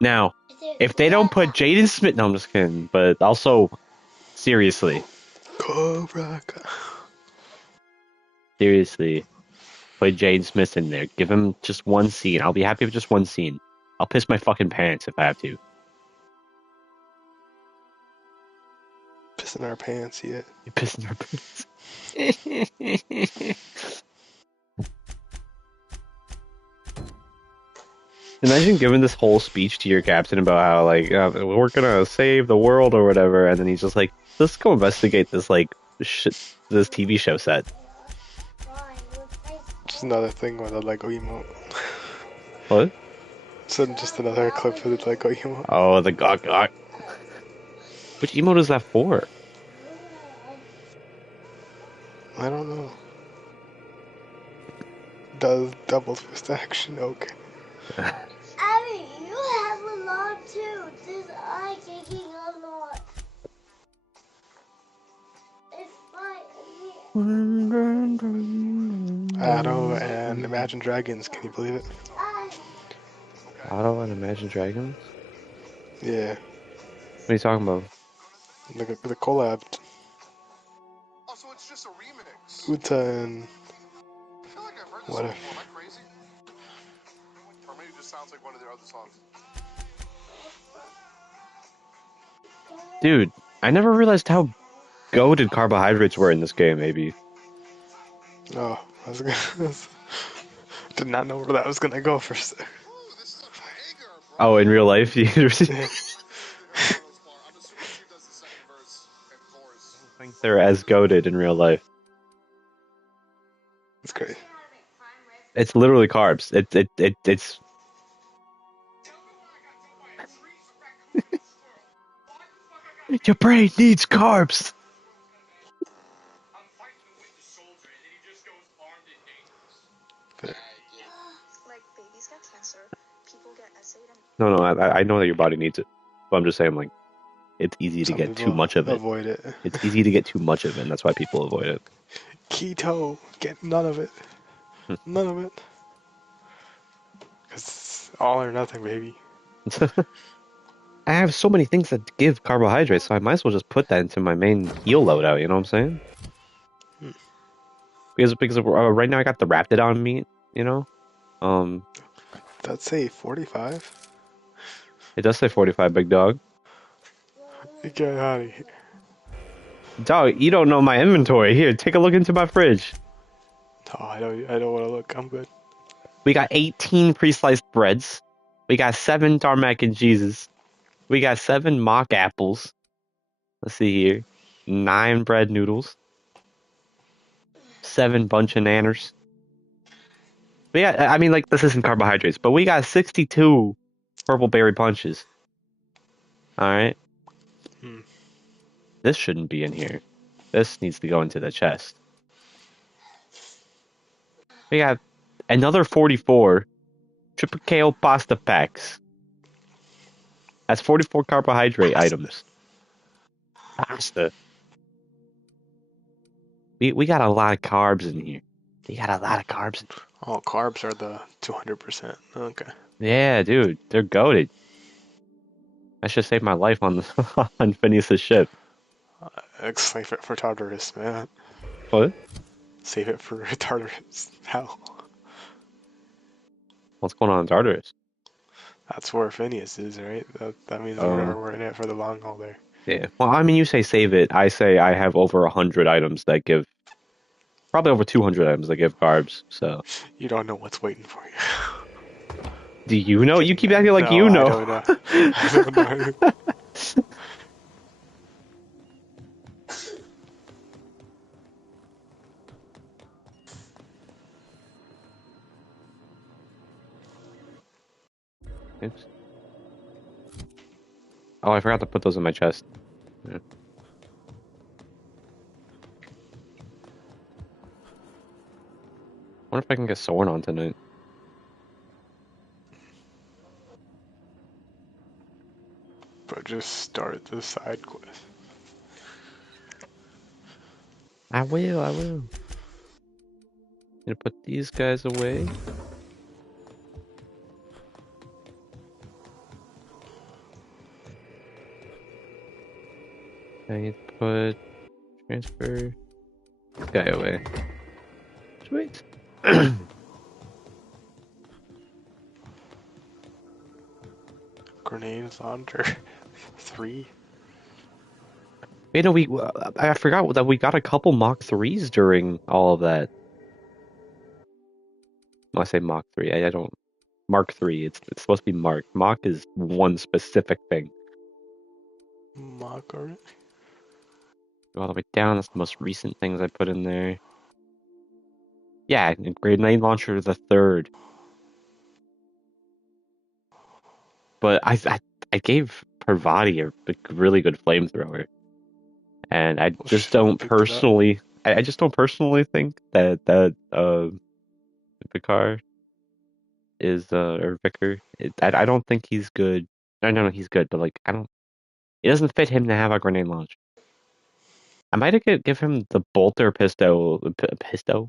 Now, if they don't put Jaden Smith, no, I'm just kidding. But also, seriously, Cobra. seriously, put Jaden Smith in there. Give him just one scene. I'll be happy with just one scene. I'll piss my fucking pants if I have to. Pissing our pants yet. You pissing our pants. Imagine giving this whole speech to your captain about how like we're gonna save the world or whatever, and then he's just like, let's go investigate this this TV show set. Just another thing with a Lego emote. What? So just another clip of the Lego emote. Oh, the gawk gawk. Which emote is that for? I don't know. Does double twist action? Okay. Abby, you have a lot too. This eye taking a lot. It's Addo and Imagine Dragons. Can you believe it? Otto and Imagine Dragons? Yeah. What are you talking about? The collab. Oh, so it's just a remix. Uta and I feel like I've heard this what song if? before. Am I crazy? Or maybe it just sounds like one of their other songs. Dude, I never realized how goated carbohydrates were in this game, maybe. Oh, I was gonna. Did not know where that was gonna go for a sec. Ooh, this is a banger, bro. Oh, in real life? Yeah. I'm assuming she does the second verse and chorus. I think they're as goated in real life. It's great. It's literally carbs. It's your brain needs carbs. Like babies get cancer, people get essayed and No, I know that your body needs it, but I'm just saying like it's easy to Some get too people much of it. avoid it. It's easy to get too much of it, and that's why people avoid it. Keto, get none of it. None of it. Cause it's all or nothing, baby. I have so many things that give carbohydrates, so I might as well just put that into my main heal loadout. You know what I'm saying? Because right now I got the Raptidon meat. You know, That'd say 45. it does say 45, big dog. Get out of here. Dog, you don't know my inventory. Here, take a look into my fridge. Oh, I don't want to look. I'm good. We got 18 pre-sliced breads. We got 7 tarmac and cheeses. We got 7 mock apples. Let's see here. 9 bread noodles. 7 bunch of nanners. We got, I mean, like, this isn't carbohydrates, but we got 62 purple berry punches. Alright? This shouldn't be in here. This needs to go into the chest. We got another 44 triple KO pasta packs. That's 44 carbohydrate items. Pasta. We got a lot of carbs in here. We got a lot of carbs. Oh, carbs are the 200%. Okay. Yeah, dude, they're goated. I should save my life on on Phineas's ship. Save it for Tartarus, man. What? Save it for Tartarus. Hell. What's going on in Tartarus? That's where Phineas is, right? That means we're in it for the long haul there. Yeah. Well, I mean, you say save it. I say I have over 100 items that give, probably over 200 items that give carbs. So. You don't know what's waiting for you. Do you know? You keep acting like you know. I don't know. I don't know. Oops. Oh, I forgot to put those in my chest. Yeah. Wonder if I can get Soren on tonight. But just start the side quest. I will. Gonna put these guys away. I need to put transfer this guy away. Sweet. Grenade launcher. 3. You know, I forgot that we got a couple Mach 3s during all of that. When I say Mach 3, I don't. Mark 3, it's supposed to be marked. Mach is one specific thing. Mock already? Go all the way down, that's the most recent things I put in there. Yeah, grenade launcher the 3rd. But I gave Parvati a really good flamethrower. And I Well, just should've don't picked it up. personally I just don't personally think that Vicar is or Vicar. I don't think he's good. No, he's good, but like I don't. It doesn't fit him to have a grenade launch. I might give him the bolter pistol 3 though.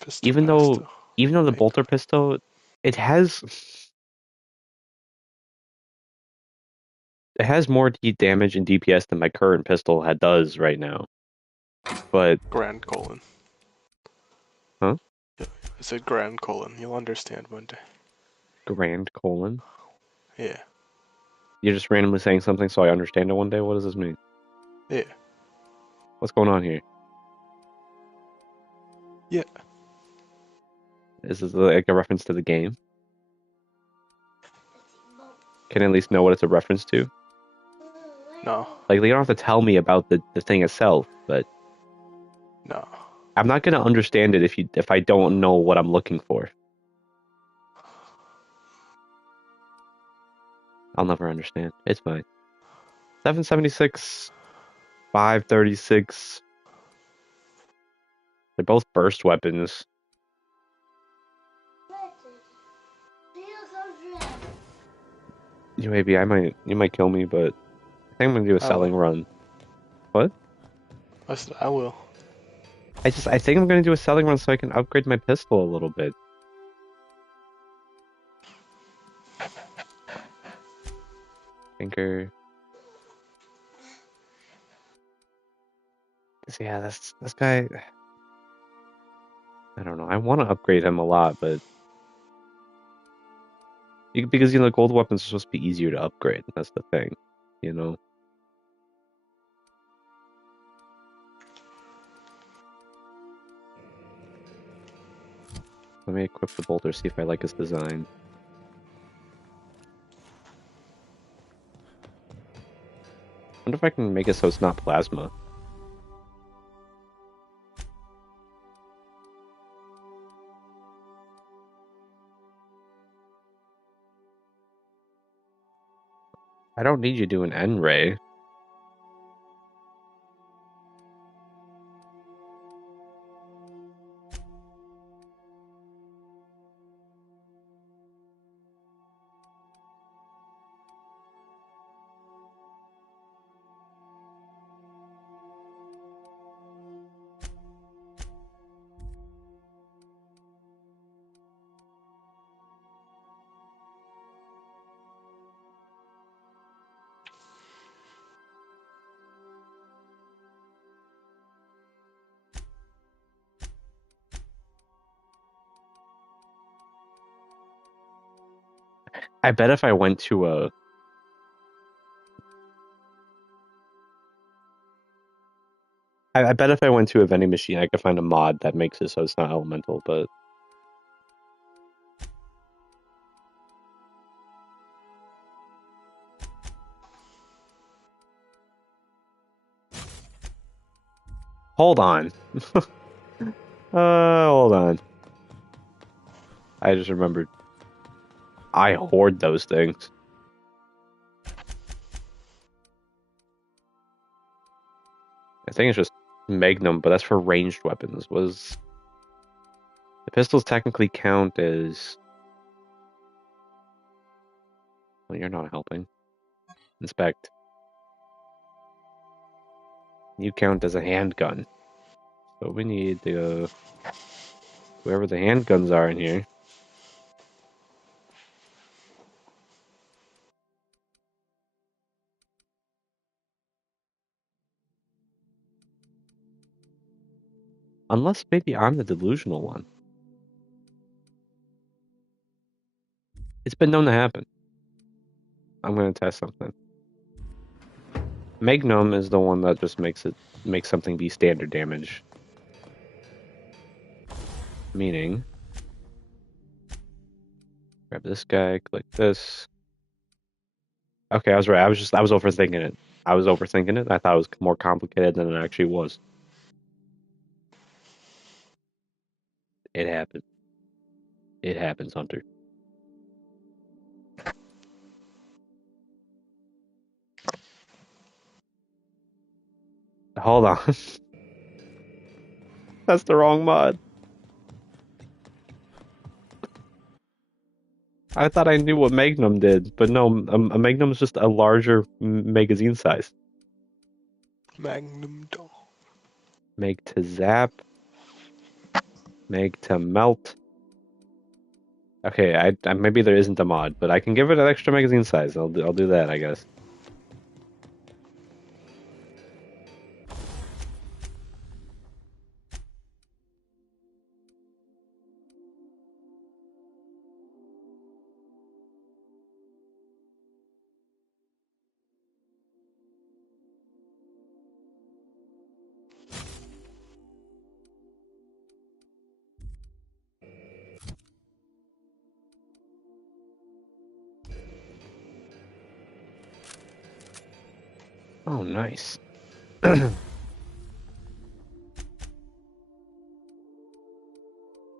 Pistol, Even though the Like, bolter pistol, it has more damage and DPS than my current pistol does right now. But Grand colon. huh? I said grand colon. You'll understand one day. Grand colon. Yeah. You're just randomly saying something so I understand it one day? What does this mean? Yeah. What's going on here? Yeah. Is this like a reference to the game? Can I at least know what it's a reference to? No. Like, you don't have to tell me about the thing itself, but No. I'm not gonna understand it if I don't know what I'm looking for. I'll never understand. It's fine. 776, 536. They're both burst weapons. You might kill me, but I think I'm gonna do a I selling will. run. What? I said I will. I think I'm gonna do a selling run so I can upgrade my pistol a little bit. Thinker. Yeah, this guy. I don't know. I want to upgrade him a lot, but because gold weapons are supposed to be easier to upgrade. That's the thing, you know. Let me equip the bolter. See if I like his design. Wonder if I can make it so it's not plasma. I don't need you doing N-ray. I bet if I went to a I bet if I went to a vending machine, I could find a mod that makes it so it's not elemental, but hold on. Hold on. I just remembered. I hoard those things. I think it's just Magnum, but that's for ranged weapons. The pistols technically count as... Well, you're not helping. Inspect. You count as a handgun. So we need the whoever the handguns are in here. Unless maybe I'm the delusional one. It's been known to happen. I'm gonna test something. Magnum is the one that just makes something be standard damage. Meaning, grab this guy, click this. Okay, I was right. I was overthinking it. I thought it was more complicated than it actually was. It happened. It happens, Hunter. Hold on. That's the wrong mod. I thought I knew what Magnum did, but no, a Magnum is just a larger magazine size. Magnum doll. Make to zap. Make to melt. Okay, I maybe there isn't a mod, but I can give it an extra magazine size. I'll do that, I guess. Oh, nice.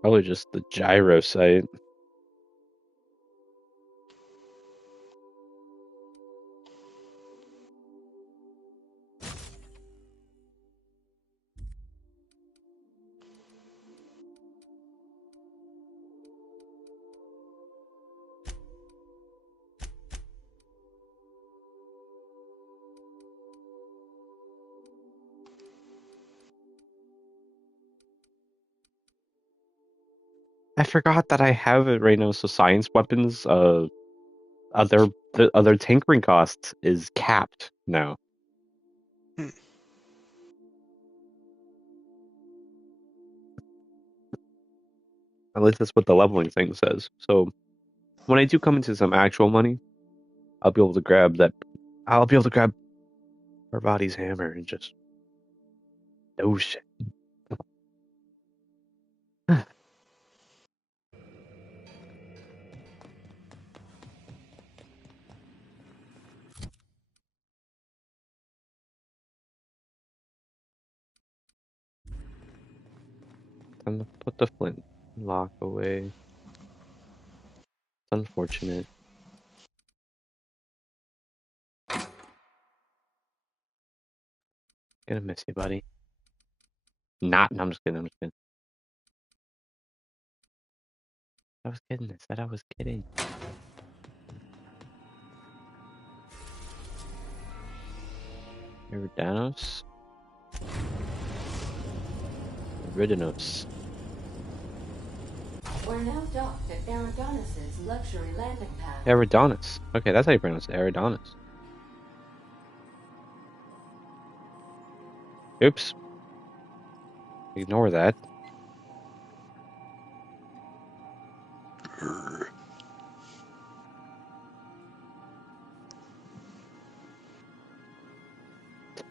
Probably just the gyro site. I forgot that I have it right now. So science weapons, other tinkering costs is capped now. Hmm. At least that's what the leveling thing says. So when I do come into some actual money, I'll be able to grab that. I'll be able to grab Parvati's hammer and just oh shit. Time to put the flint lock away. It's unfortunate. Gonna miss you, buddy. Not. No, I'm just kidding. I'm just kidding. I was kidding. I said I was kidding. Eridanos. Eridanos. We're now docked at Eridanos' luxury landing pad. Eridanos. Okay, that's how you pronounce it. Eridanos. Oops. Ignore that.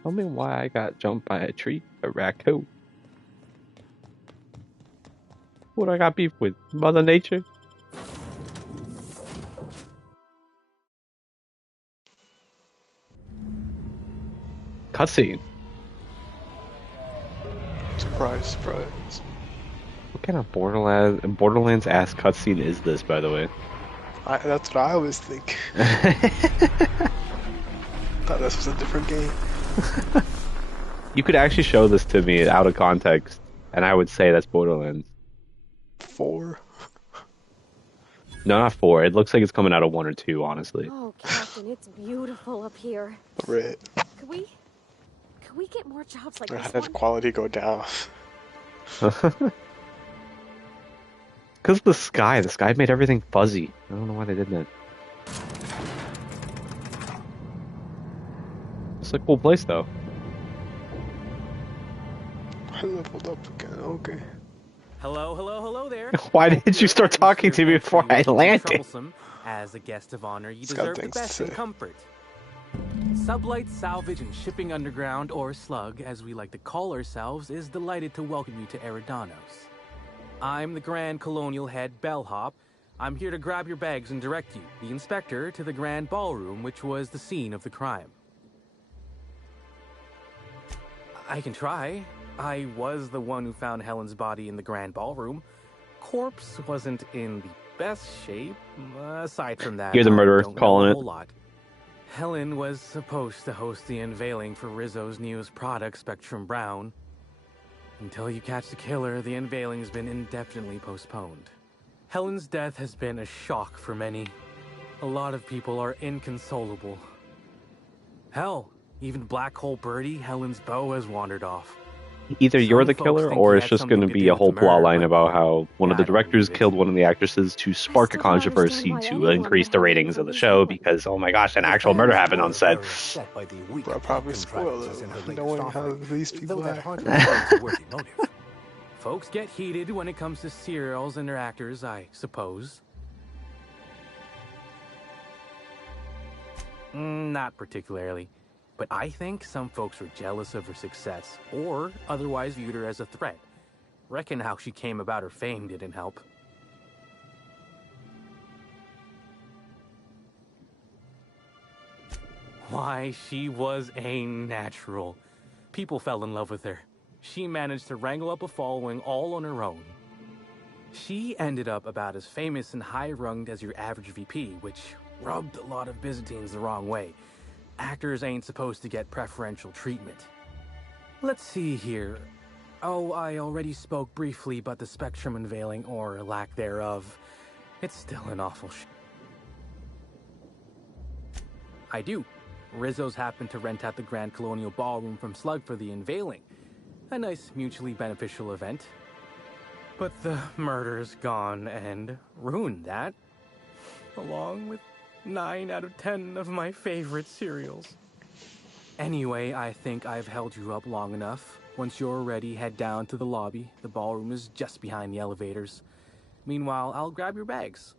Tell me why I got jumped by a tree, a raccoon. What I got beef with? Mother Nature? Cutscene. Surprise, surprise. What kind of Borderlands ass cutscene is this, by the way? That's what I was thinking. Thought this was a different game. You could actually show this to me out of context, and I would say that's Borderlands. 4. No, not 4. It looks like it's coming out of 1 or 2, honestly. Oh, Captain, it's beautiful up here. Right. Could we get more jobs like How this did one? quality go down? Because the sky made everything fuzzy. I don't know why they did that. It's a cool place, though. leveled up again. Okay. Hello there. Why Hope did you your start talking to me atmosphere before won't I be too landed? troublesome. As a guest of honor, you It's got deserve the things to best in say. comfort. Sublight Salvage and Shipping Underground, or Slug, as we like to call ourselves, is delighted to welcome you to Eridanos. I'm the Grand Colonial Head Bellhop. I'm here to grab your bags and direct you, the inspector, to the Grand Ballroom, which was the scene of the crime. I can try. I was the one who found Helen's body in the Grand Ballroom. Corpse wasn't in the best shape. Aside from that, You're the murderer I don't calling know a it. whole lot. Helen was supposed to host the unveiling for Rizzo's newest product, Spectrum Brown. Until you catch the killer, the unveiling's been indefinitely postponed. Helen's death has been a shock for many. A lot of people are inconsolable. Hell, even Black Hole Birdie, Helen's beau, has wandered off. Either you're Some the folks killer, think or he it's had just going to something to be do a with whole the plot murder, line but about how one of the I don't directors believe it. killed one of the actresses to spark a still don't controversy understand why to anyone increase would the have ratings anyone of the use show Helen. because, oh my gosh, an The actual murder fans happened on were set. very upset by the weak Bro, I plot probably spoiled contrivances in her it, latest knowing how offering, these though people that act. hardly proves a worthy motive. Folks get heated when it comes to serials and their actors, I suppose. Not particularly. But I think some folks were jealous of her success, or otherwise viewed her as a threat. Reckon how she came about her fame didn't help. Why, she was a natural. People fell in love with her. She managed to wrangle up a following all on her own. She ended up about as famous and high-runged as your average VP, which rubbed a lot of Byzantines the wrong way. Actors ain't supposed to get preferential treatment. Let's see here. Oh, I already spoke briefly about the Spectrum unveiling, or lack thereof. It's still an awful I do. Rizzo's happened to rent out the Grand Colonial Ballroom from Slug for the unveiling. A nice mutually beneficial event. But the murder's gone and ruined that. Along with 9 out of 10 of my favorite cereals. Anyway, I think I've held you up long enough. Once you're ready, head down to the lobby. The ballroom is just behind the elevators. Meanwhile, I'll grab your bags.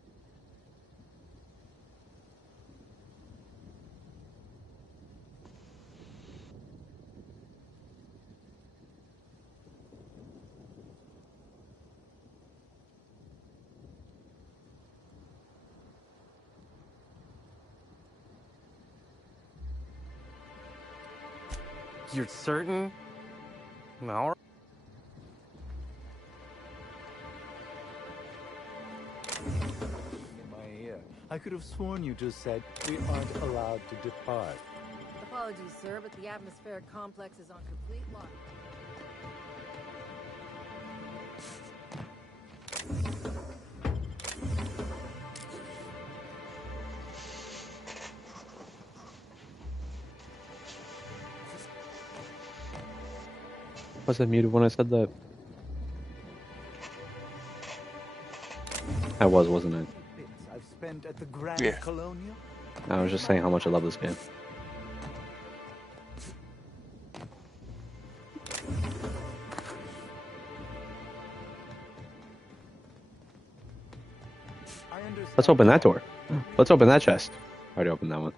You're certain? No. In my ear, I could have sworn you just said we aren't allowed to depart. Apologies, sir, but the atmospheric complex is on complete lock. Was I muted when I said that? I was, wasn't it? Bits I've spent at the Grand Yeah. Colonial. I was just saying how much I love this game. I understand. Let's open that door. Let's open that chest. Already opened that one.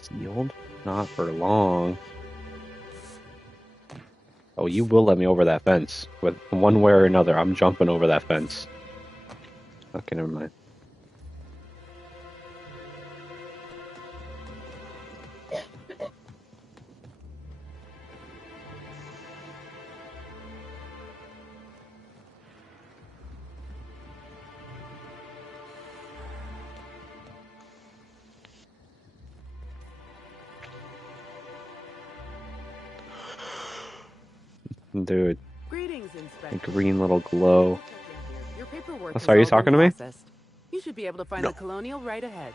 Sealed? Not for long. Oh, you will let me over that fence. With one way or another, I'm jumping over that fence. Okay, never mind. Dude, Greetings, a Inspector. green little glow. Your paperwork Oh, has sorry, you all been talking to me? processed. You should be able to find No. the Colonial right ahead.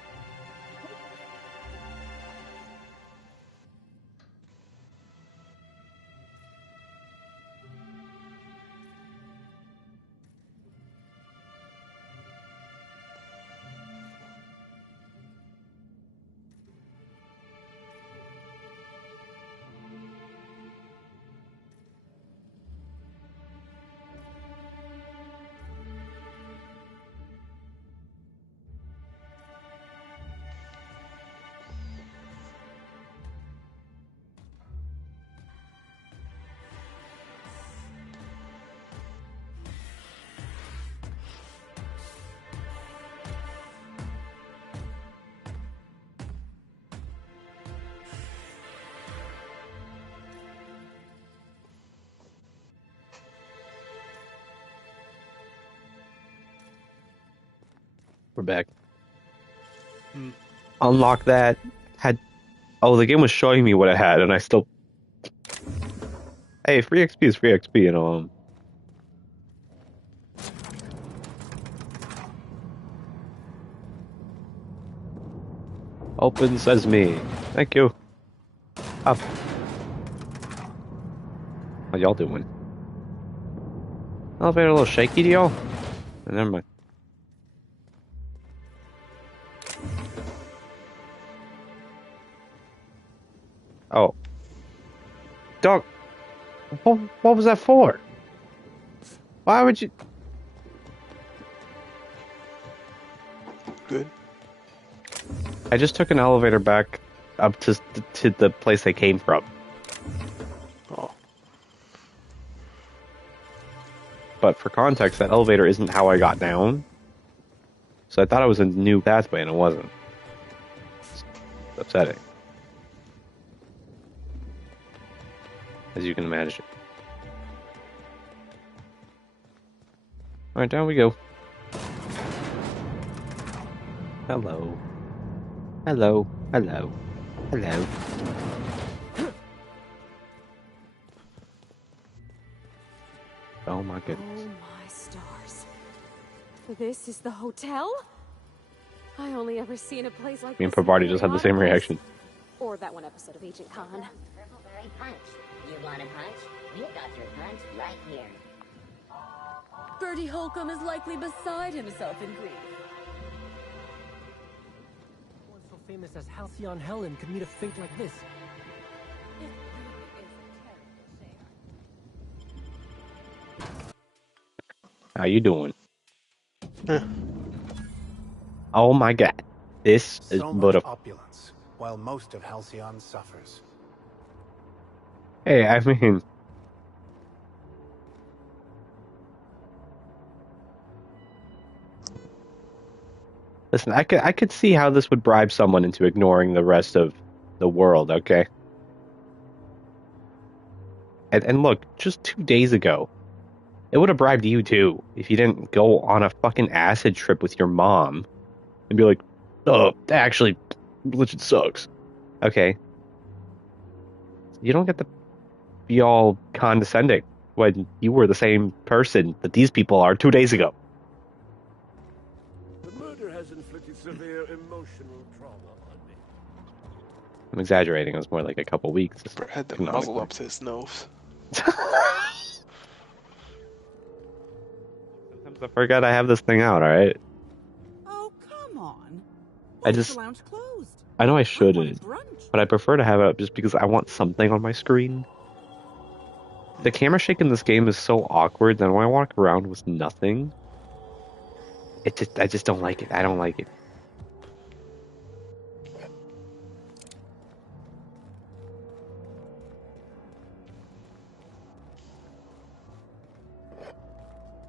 We're back. Hmm. Unlock that. Oh, the game was showing me what I had, and I still. Hey, free XP is free XP, you know. Open Sesame. Thank you. Up. How y'all doing? Elevator a little shaky to y'all? Never mind. Oh. Dog. What was that for? Why would you... Good. I just took an elevator back up to the place they came from. Oh. But for context, that elevator isn't how I got down. So I thought it was a new pathway, and it wasn't. It's upsetting. As you can imagine. Alright, down we go. Hello. Hello. Hello. Hello. Oh my goodness. Oh my stars. This is the hotel? I only ever seen a place like Me and this in Pavarti just had the same periodicals. reaction. Or that one episode of Agent Khan. Purple-berry punch. You want a punch? You got your punch right here. Bertie Holcomb is likely beside himself in grief. No one so famous as Halcyon Helen could meet a fate like this. How you doing? Eh. Oh my god. This is So much beautiful. opulence, while most of Halcyon suffers. Hey, I mean... Listen, I could see how this would bribe someone into ignoring the rest of the world, okay? And look, just 2 days ago, it would have bribed you too if you didn't go on a fucking acid trip with your mom and be like, oh, actually, religion sucks. Okay. You don't get to be all condescending when you were the same person that these people are 2 days ago. The murder has inflicted severe emotional trauma on me. I'm exaggerating. It was more like a couple weeks. Brett had the muzzle up to his nose. Sometimes I forget I have this thing out, alright? Oh, come on. I just... The lounge closed. I know I shouldn't, but I prefer to have it up just because I want something on my screen. The camera shake in this game is so awkward that when I walk around with nothing, I just don't like it. I don't like it.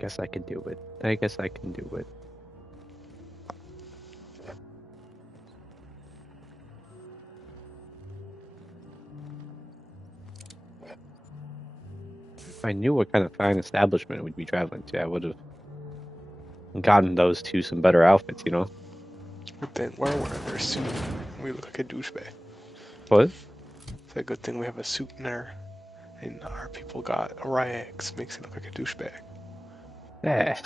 Guess I can do it. I guess I can do it. If I knew what kind of fine establishment we'd be traveling to, I would have gotten those two some better outfits, you know? Good thing we're wearing our suit. We look like a douchebag. What? It's a good thing we have a suit in there. And our people got Orion X. Makes it look like a douchebag. Yeah.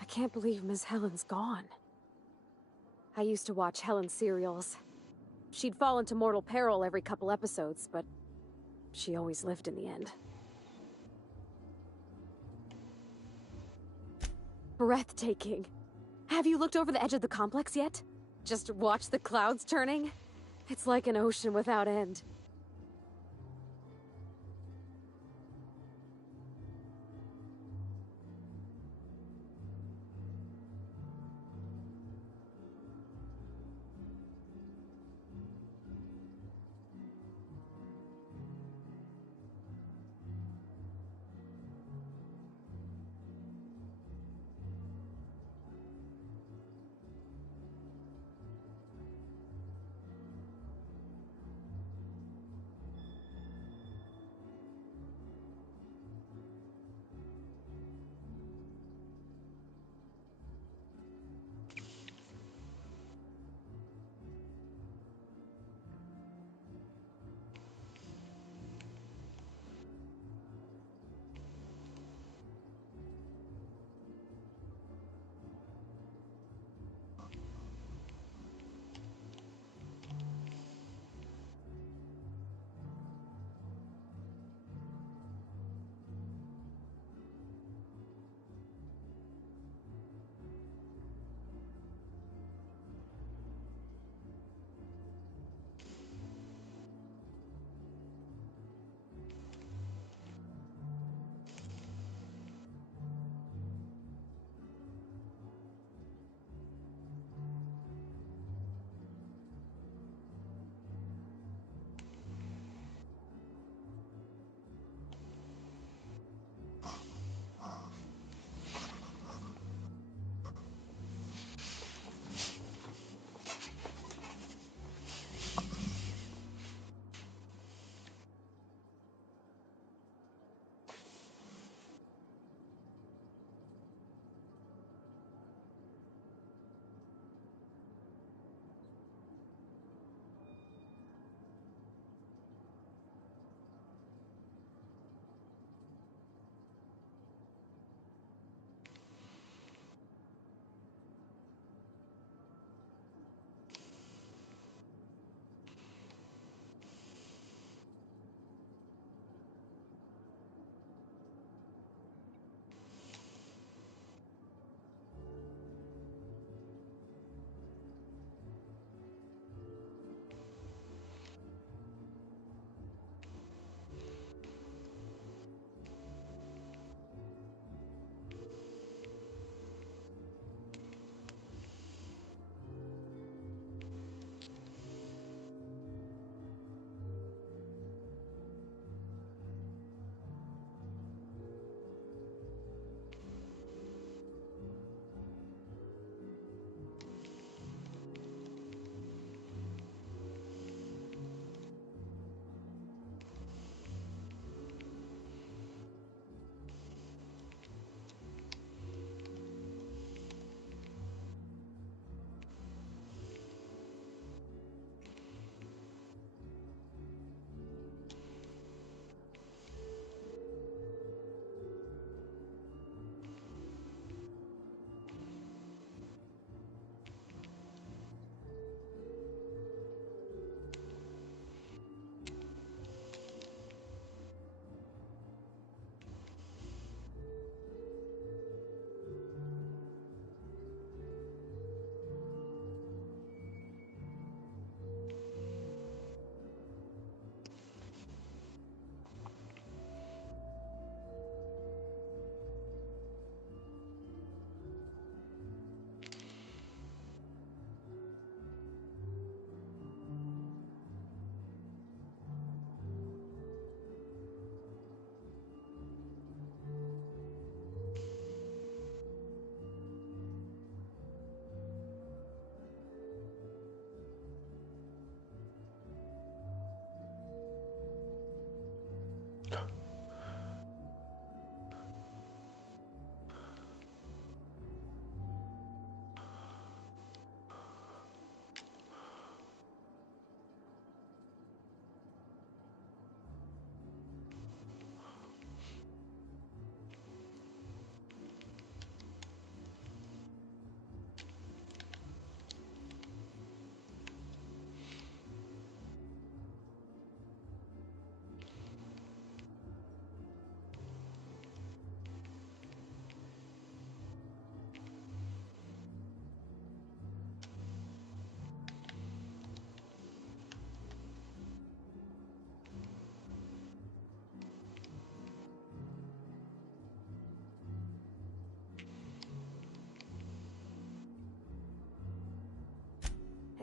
I can't believe Miss Helen's gone. I used to watch Helen's serials. She'd fall into mortal peril every couple episodes, but she always lived in the end. Breathtaking. Have you looked over the edge of the complex yet? Just watch the clouds turning? It's like an ocean without end.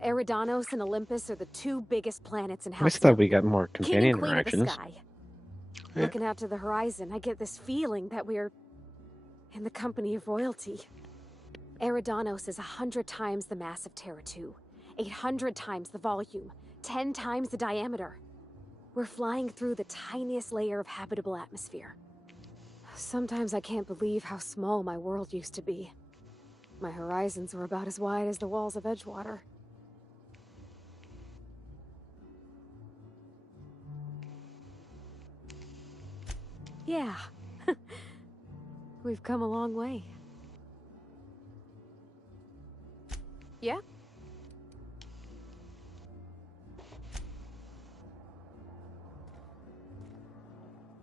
Eridanos and Olympus are the two biggest planets in I wish that Halcyon. we got more King companion and Queen of the interactions. Sky. Yeah. Looking out to the horizon, I get this feeling that we're in the company of royalty. Eridanos is 100 times the mass of Terra 2, 800 times the volume, 10 times the diameter. We're flying through the tiniest layer of habitable atmosphere. Sometimes I can't believe how small my world used to be. My horizons were about as wide as the walls of Edgewater. Yeah. We've come a long way. Yeah?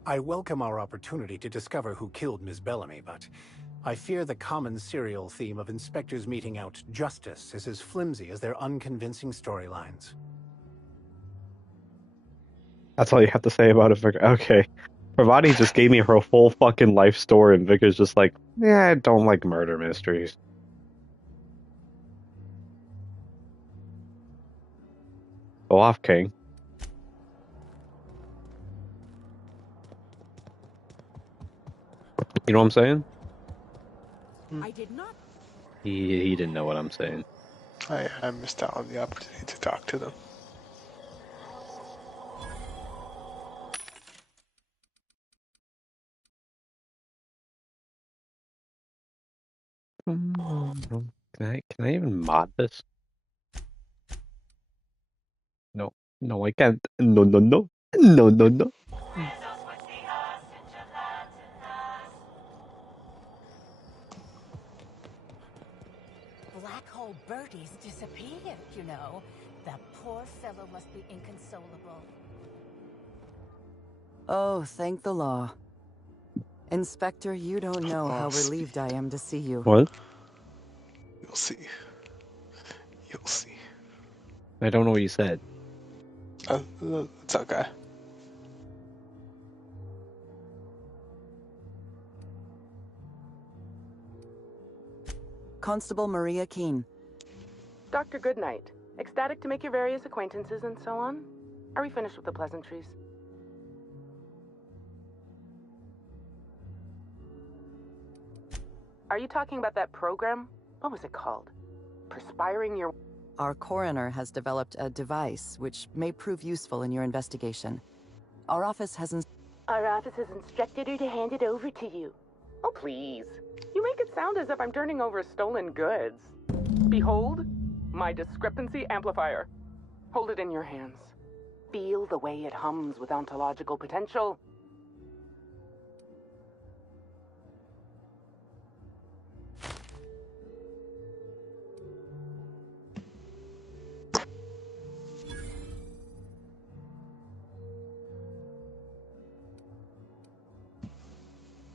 I welcome our opportunity to discover who killed Ms. Bellamy, but I fear the common serial theme of inspectors meting out justice is as flimsy as their unconvincing storylines. That's all you have to say about it, Vicar. Okay. Pravati just gave me her whole fucking life story, and Vicar's just like, yeah, I don't like murder mysteries. Go off, King. You know what I'm saying? I did not. He didn't know what I'm saying. I missed out on the opportunity to talk to them. Can I even mod this? No. No, I can't. No, no, no. No, no, no. Black Hole Bertie's disappeared, you know. That poor fellow must be inconsolable. Oh, thank the law. Inspector, you don't know how relieved I am to see you. What? You'll see. You'll see. I don't know what you said. It's okay. Constable Maria Keene. Dr. Goodnight. Ecstatic to make your various acquaintances and so on. Are we finished with the pleasantries? Are you talking about that program? What was it called? Perspiring your... Our coroner has developed a device which may prove useful in your investigation. Our office has instructed her to hand it over to you. Oh, please. You make it sound as if I'm turning over stolen goods. Behold, my discrepancy amplifier. Hold it in your hands. Feel the way it hums with ontological potential.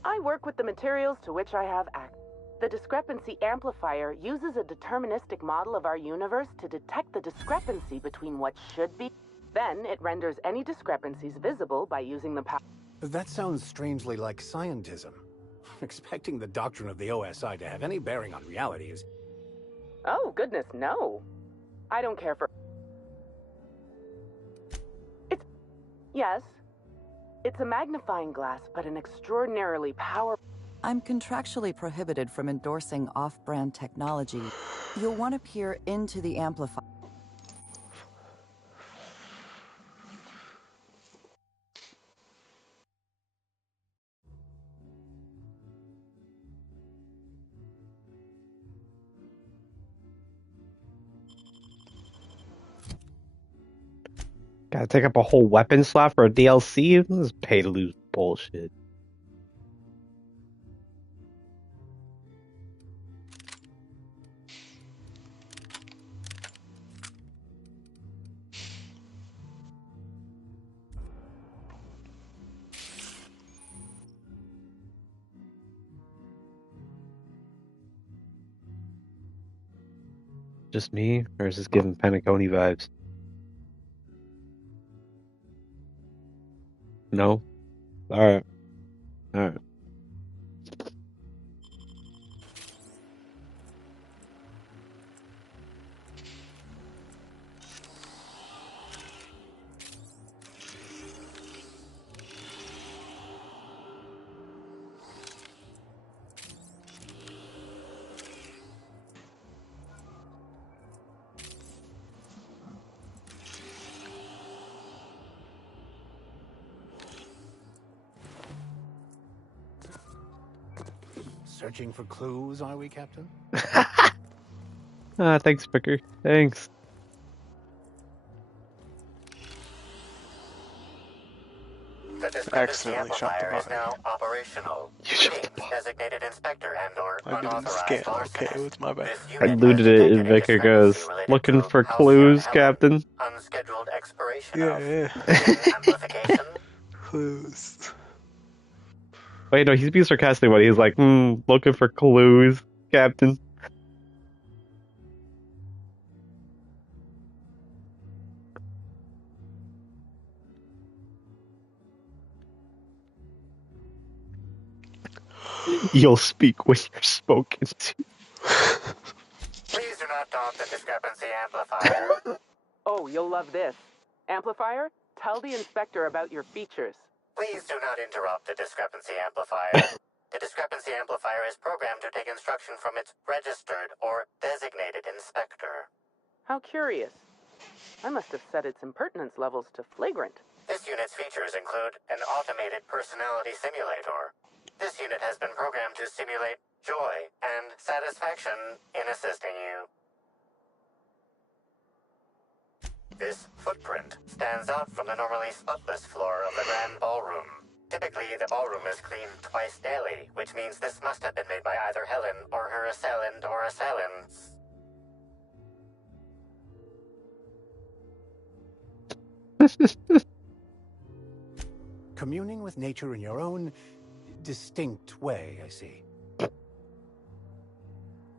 I work with the materials to which I have access. The discrepancy amplifier uses a deterministic model of our universe to detect the discrepancy between what should be. Then it renders any discrepancies visible by using the power. That sounds strangely like scientism. Expecting the doctrine of the OSI to have any bearing on reality is... Oh, goodness, no. I don't care for... Yes. It's a magnifying glass, but an extraordinarily powerful... I'm contractually prohibited from endorsing off-brand technology. You'll want to peer into the amplifier. Gotta take up a whole weapon slot for a DLC? This is pay to lose bullshit. Just me, or is this giving Penacony vibes? No? Alright. Alright. Searching for clues, are we, Captain? Thanks, Picker. Thanks. Accidentally shot the Amplifier is button. now operational. Designated inspector and/or I didn't unauthorized scan. arsonist. Okay, it was my bad. I looted it and Vicar goes, looking for clues, Captain. Unscheduled expiration Yeah. amplification. Clues. Wait, no, he's being sarcastic, but he's like, looking for clues, Captain. You'll speak when you're spoken to. Please do not dog the discrepancy amplifier. Oh, you'll love this. Amplifier, tell the inspector about your features. Please do not interrupt the discrepancy amplifier. The discrepancy amplifier is programmed to take instruction from its registered or designated inspector. How curious. I must have set its impertinence levels to flagrant. This unit's features include an automated personality simulator. This unit has been programmed to simulate joy and satisfaction in assisting you. This footprint stands out from the normally spotless floor of the Grand Ballroom. Typically, the ballroom is cleaned twice daily, which means this must have been made by either Helen or her assailant or assailants. Communing with nature in your own distinct way, I see.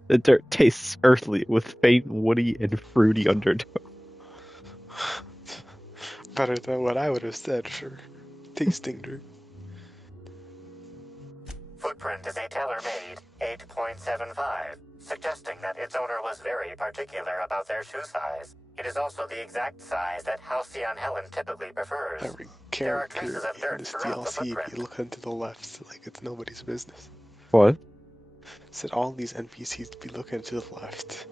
The dirt tastes earthly with faint woody and fruity undertone. Better than what I would have said for tasting dirt. Footprint is a tailor-made 8.75, suggesting that its owner was very particular about their shoe size. It is also the exact size that Halcyon Helen typically prefers. Every There are character traces of in dirt this throughout the DLC, if footprint. you look into the left, like it's nobody's business. What? Said all these NPCs to be looking to the left.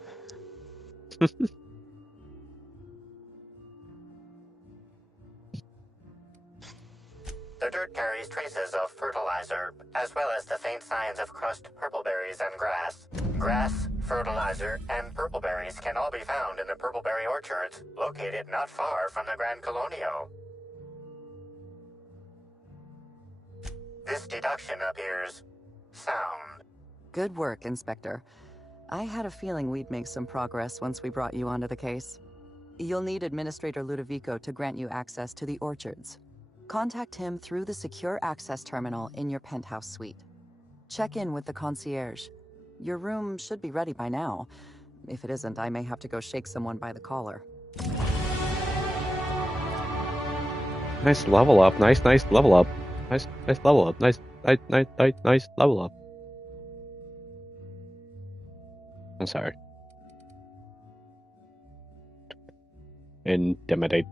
The dirt carries traces of fertilizer, as well as the faint signs of crushed purpleberries and grass. Grass, fertilizer, and purpleberries can all be found in the purpleberry orchards, located not far from the Grand Colonio. This deduction appears sound. Good work, Inspector. I had a feeling we'd make some progress once we brought you onto the case. You'll need Administrator Ludovico to grant you access to the orchards. Contact him through the secure access terminal in your penthouse suite. Check in with the concierge. Your room should be ready by now. If it isn't, I may have to go shake someone by the collar. Nice level up. Nice level up. Nice level up. Nice level up. I'm sorry. Intimidate.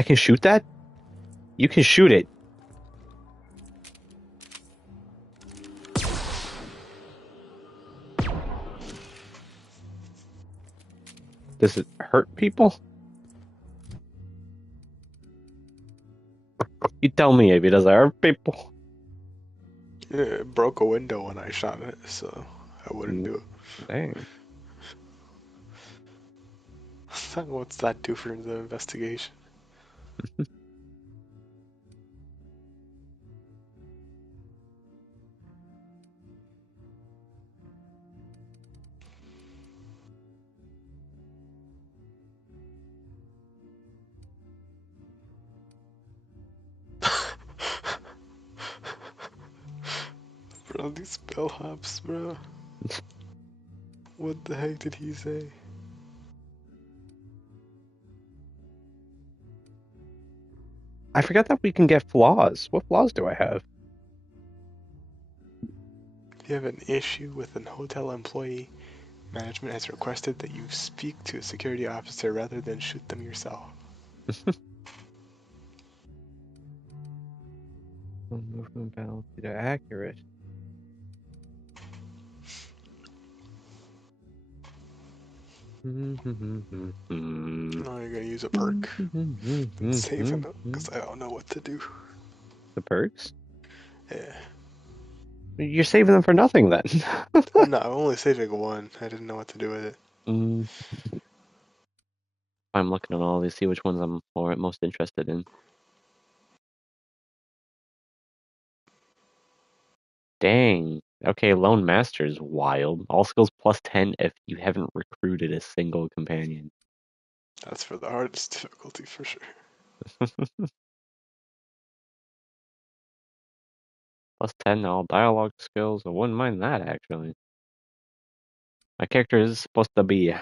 I can shoot that? You can shoot it. Does it hurt people? You tell me if it does it hurt people. Yeah, it broke a window when I shot it, so I wouldn't do it. Dang. What's that do for the investigation? Bro, these bellhops, bro. What the heck did he say? I forgot that we can get flaws. What flaws do I have? If you have an issue with an hotel employee, management has requested that you speak to a security officer rather than shoot them yourself. Movement balance to accurate. Oh, you're gonna use a perk. I'm saving them because I don't know what to do. The perks? Yeah. You're saving them for nothing then. I'm only saving one. I didn't know what to do with it. I'm looking at all these, see which ones I'm most interested in. Dang. Okay, Lone Master is wild. All skills plus 10 if you haven't recruited a single companion. That's for the hardest difficulty for sure. Plus 10 all dialogue skills. I wouldn't mind that, actually. My character is supposed to be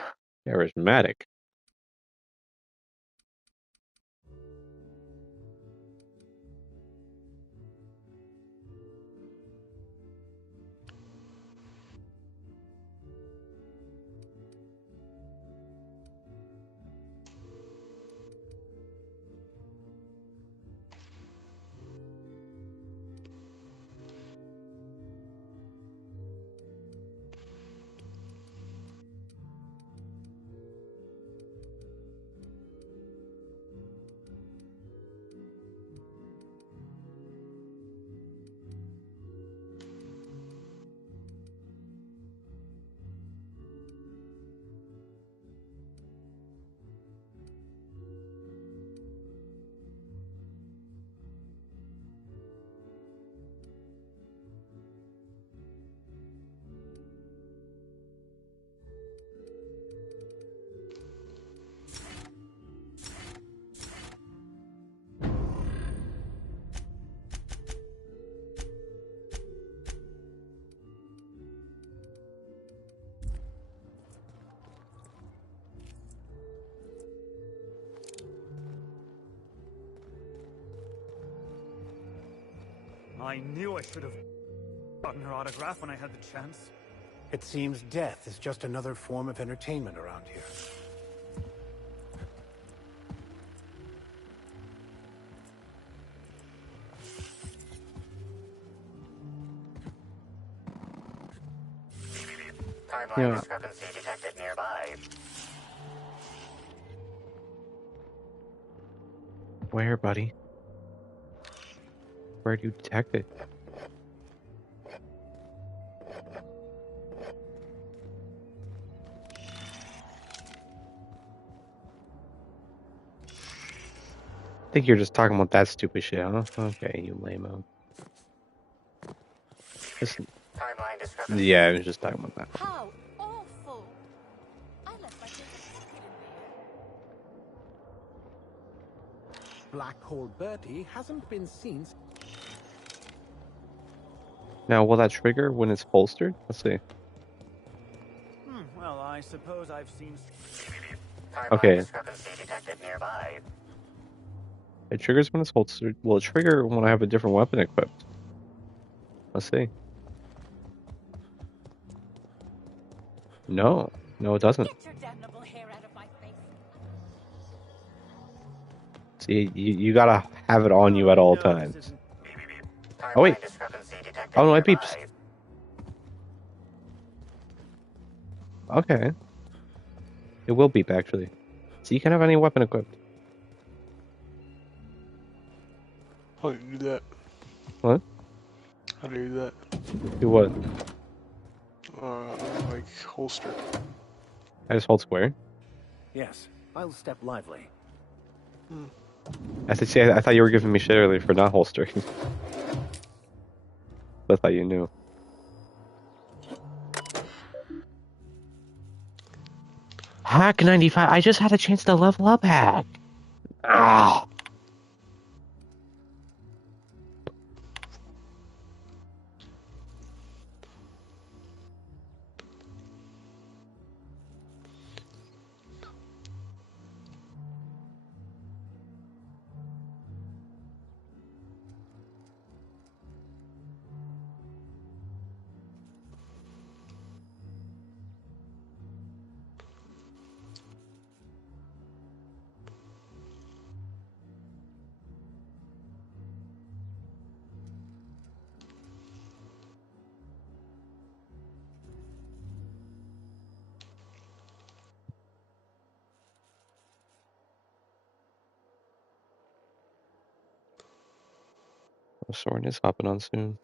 charismatic. I knew I should have gotten her autograph when I had the chance. It seems death is just another form of entertainment around here. Timeline discrepancy detected nearby. Where, buddy? Where do you detect it? I think you're just talking about that stupid shit, huh? Okay, you lame-o. Timeline discrepancy. Yeah, I was just talking about that. How awful! I left my favorite pocket in there. Black Hole Bertie hasn't been seen. Now, will that trigger when it's holstered? Let's see. Well, I suppose I've seen. Timeline Okay. discrepancy detected nearby. It triggers when it's holstered. Will it trigger when I have a different weapon equipped? Let's see. No. No, it doesn't. Get your damnable hair out of my face. You gotta have it on you at all times. Oh wait. Oh no, it beeps. Okay. It will beep actually. So you can have any weapon equipped. How do you do that? What? How do you do that? Do what? Like holster. I just hold square. Yes, I'll step lively. I thought you were giving me shit earlier for not holstering. I thought you knew. Hack 95. I just had a chance to level up hack. Ah. Soren is hopping on soon.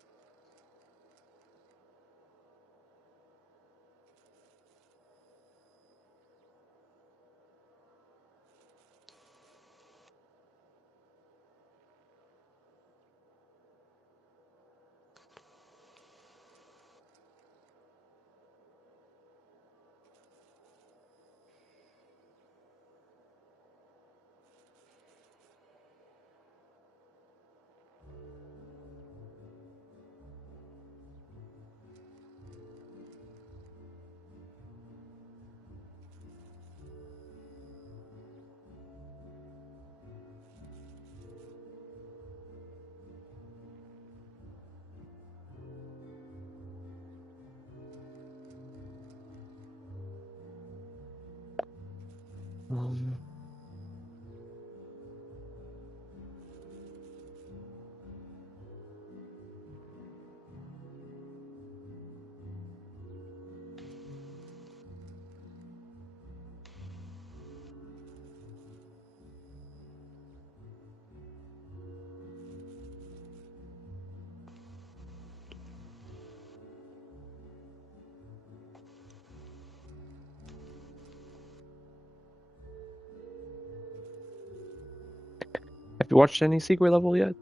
Have you watched any secret level yet?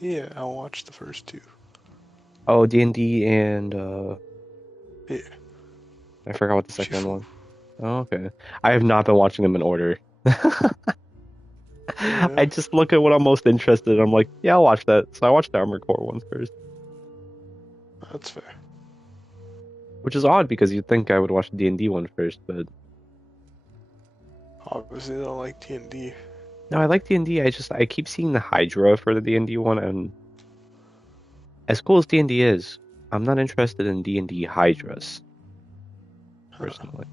Yeah, I watched the first two. Oh, D&D and Yeah. I forgot what the second one was. Oh, okay. I have not been watching them in order. I just look at what I'm most interested in. I'm like, yeah, I'll watch that. So I watched the Armored Core one first. That's fair. Which is odd because you'd think I would watch the D&D one first, but Obviously, I don't like D&D. no, I like D&D. I keep seeing the Hydra for the D&D one, and as cool as D&D is, I'm not interested in D&D Hydras personally.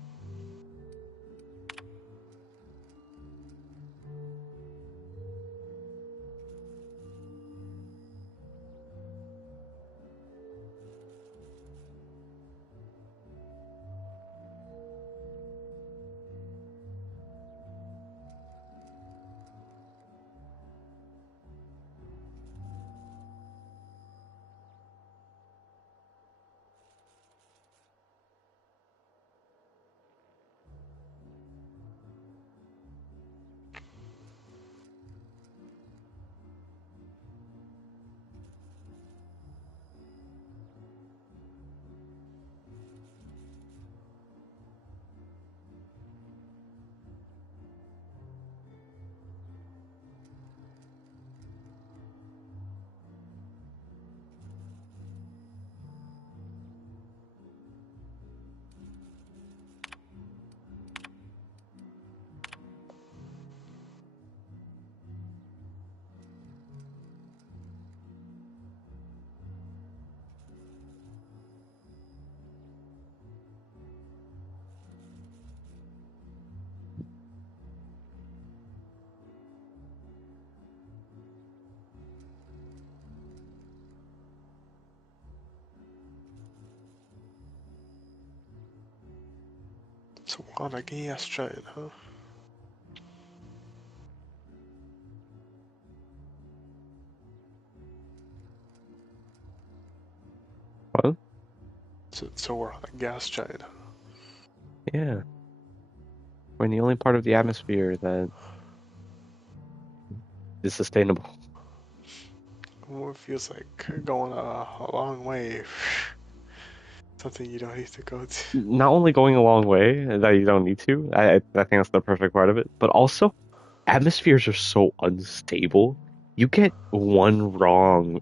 So we're on a gas giant, huh? What? So we're on a gas giant. Yeah. We're in the only part of the atmosphere that is sustainable. Well, it feels like going a long way. Something you don't need to go to. Not only going a long way that you don't need to, I think that's the perfect part of it, but also atmospheres are so unstable. You get one wrong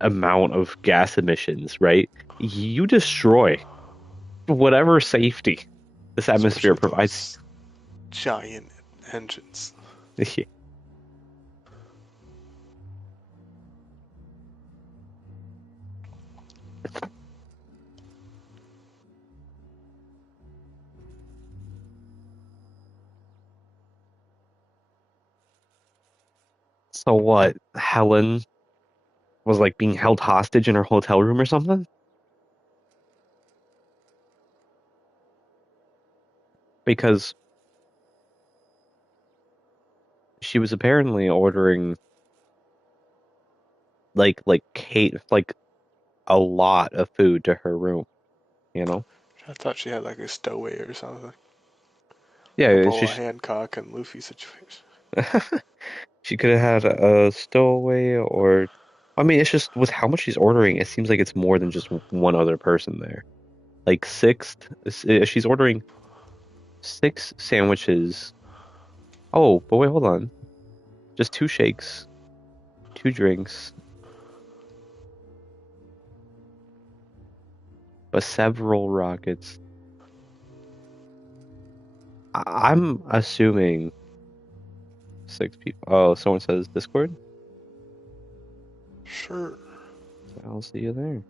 amount of gas emissions, right? You destroy whatever safety this atmosphere Especially provides. those giant engines. Yeah. So what? Helen was like being held hostage in her hotel room or something? Because she was apparently ordering like a lot of food to her room, you know? I thought she had like a stowaway or something. Yeah, A it's Boa just Hancock and Luffy situation. she could have had a stowaway or I mean it's just with how much she's ordering, it seems like it's more than just one other person there. Like she's ordering 6 sandwiches. Oh, but wait, hold on. Just 2 shakes, 2 drinks, but several rockets. I'm assuming 6 people. Oh, someone says Discord? Sure. So I'll see you there.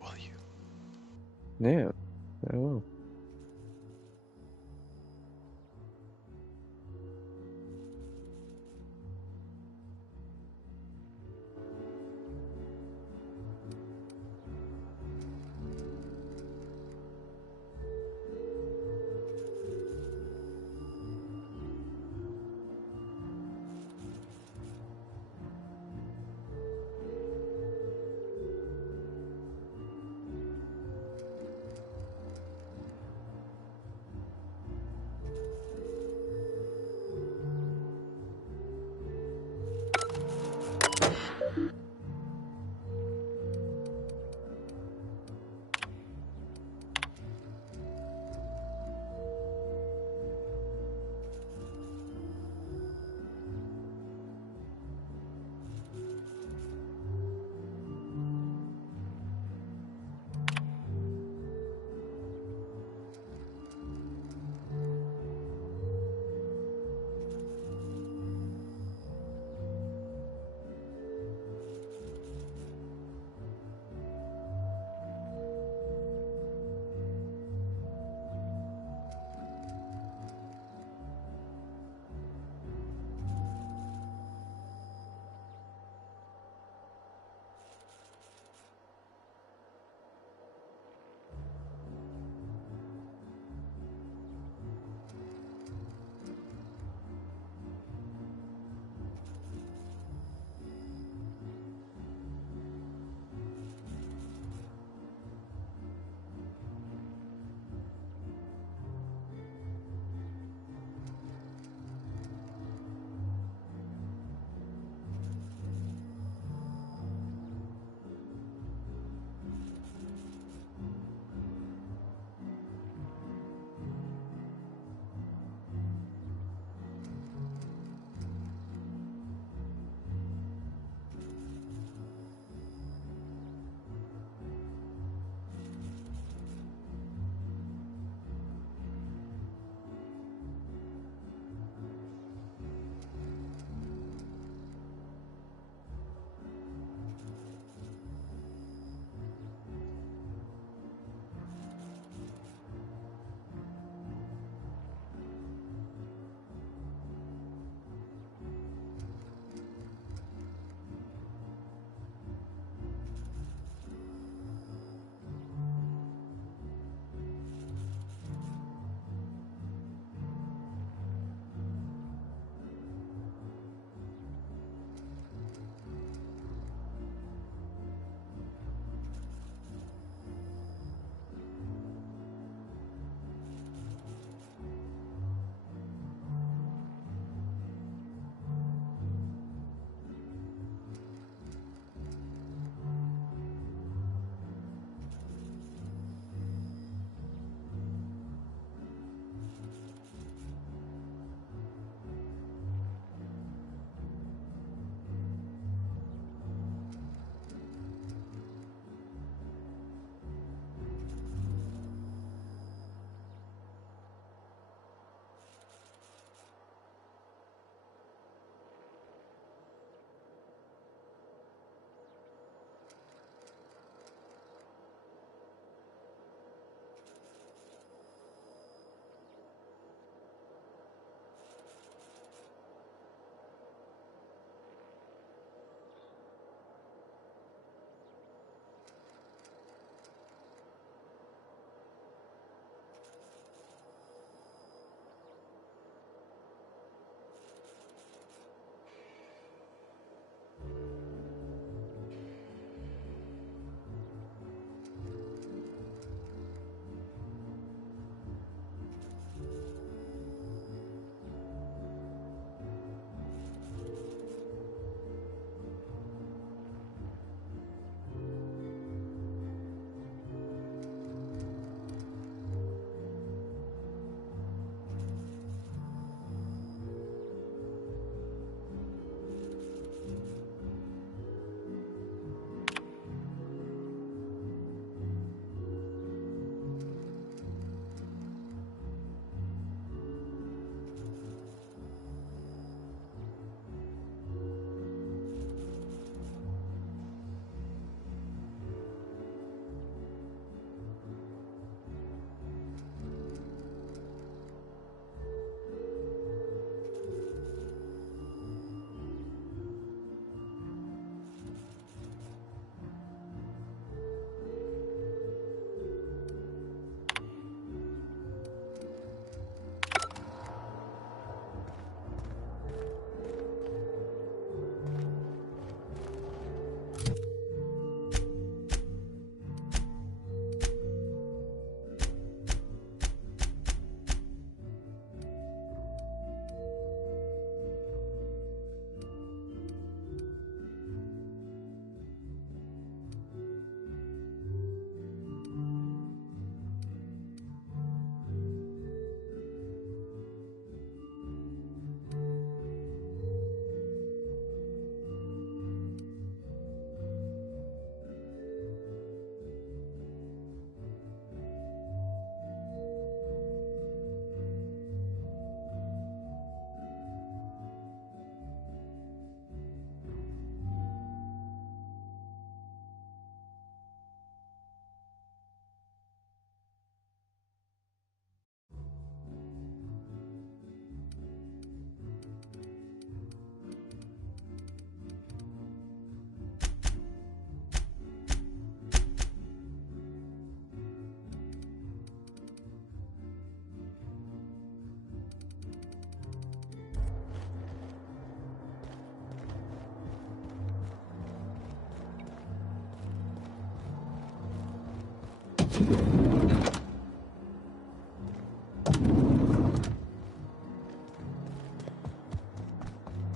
Will you? Yeah, I will.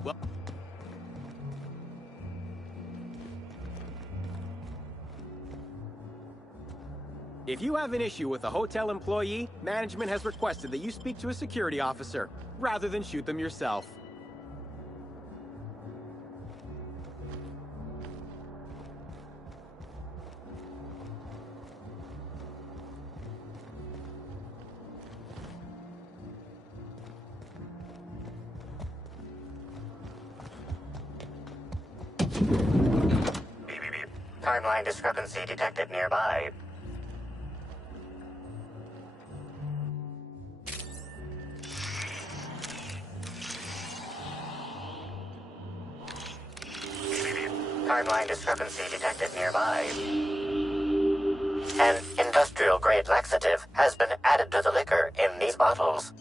Well, if you have an issue with a hotel employee, management has requested that you speak to a security officer, rather than shoot them yourself. Timeline discrepancy detected nearby. Timeline discrepancy detected nearby. An industrial-grade laxative has been added to the liquor in these bottles.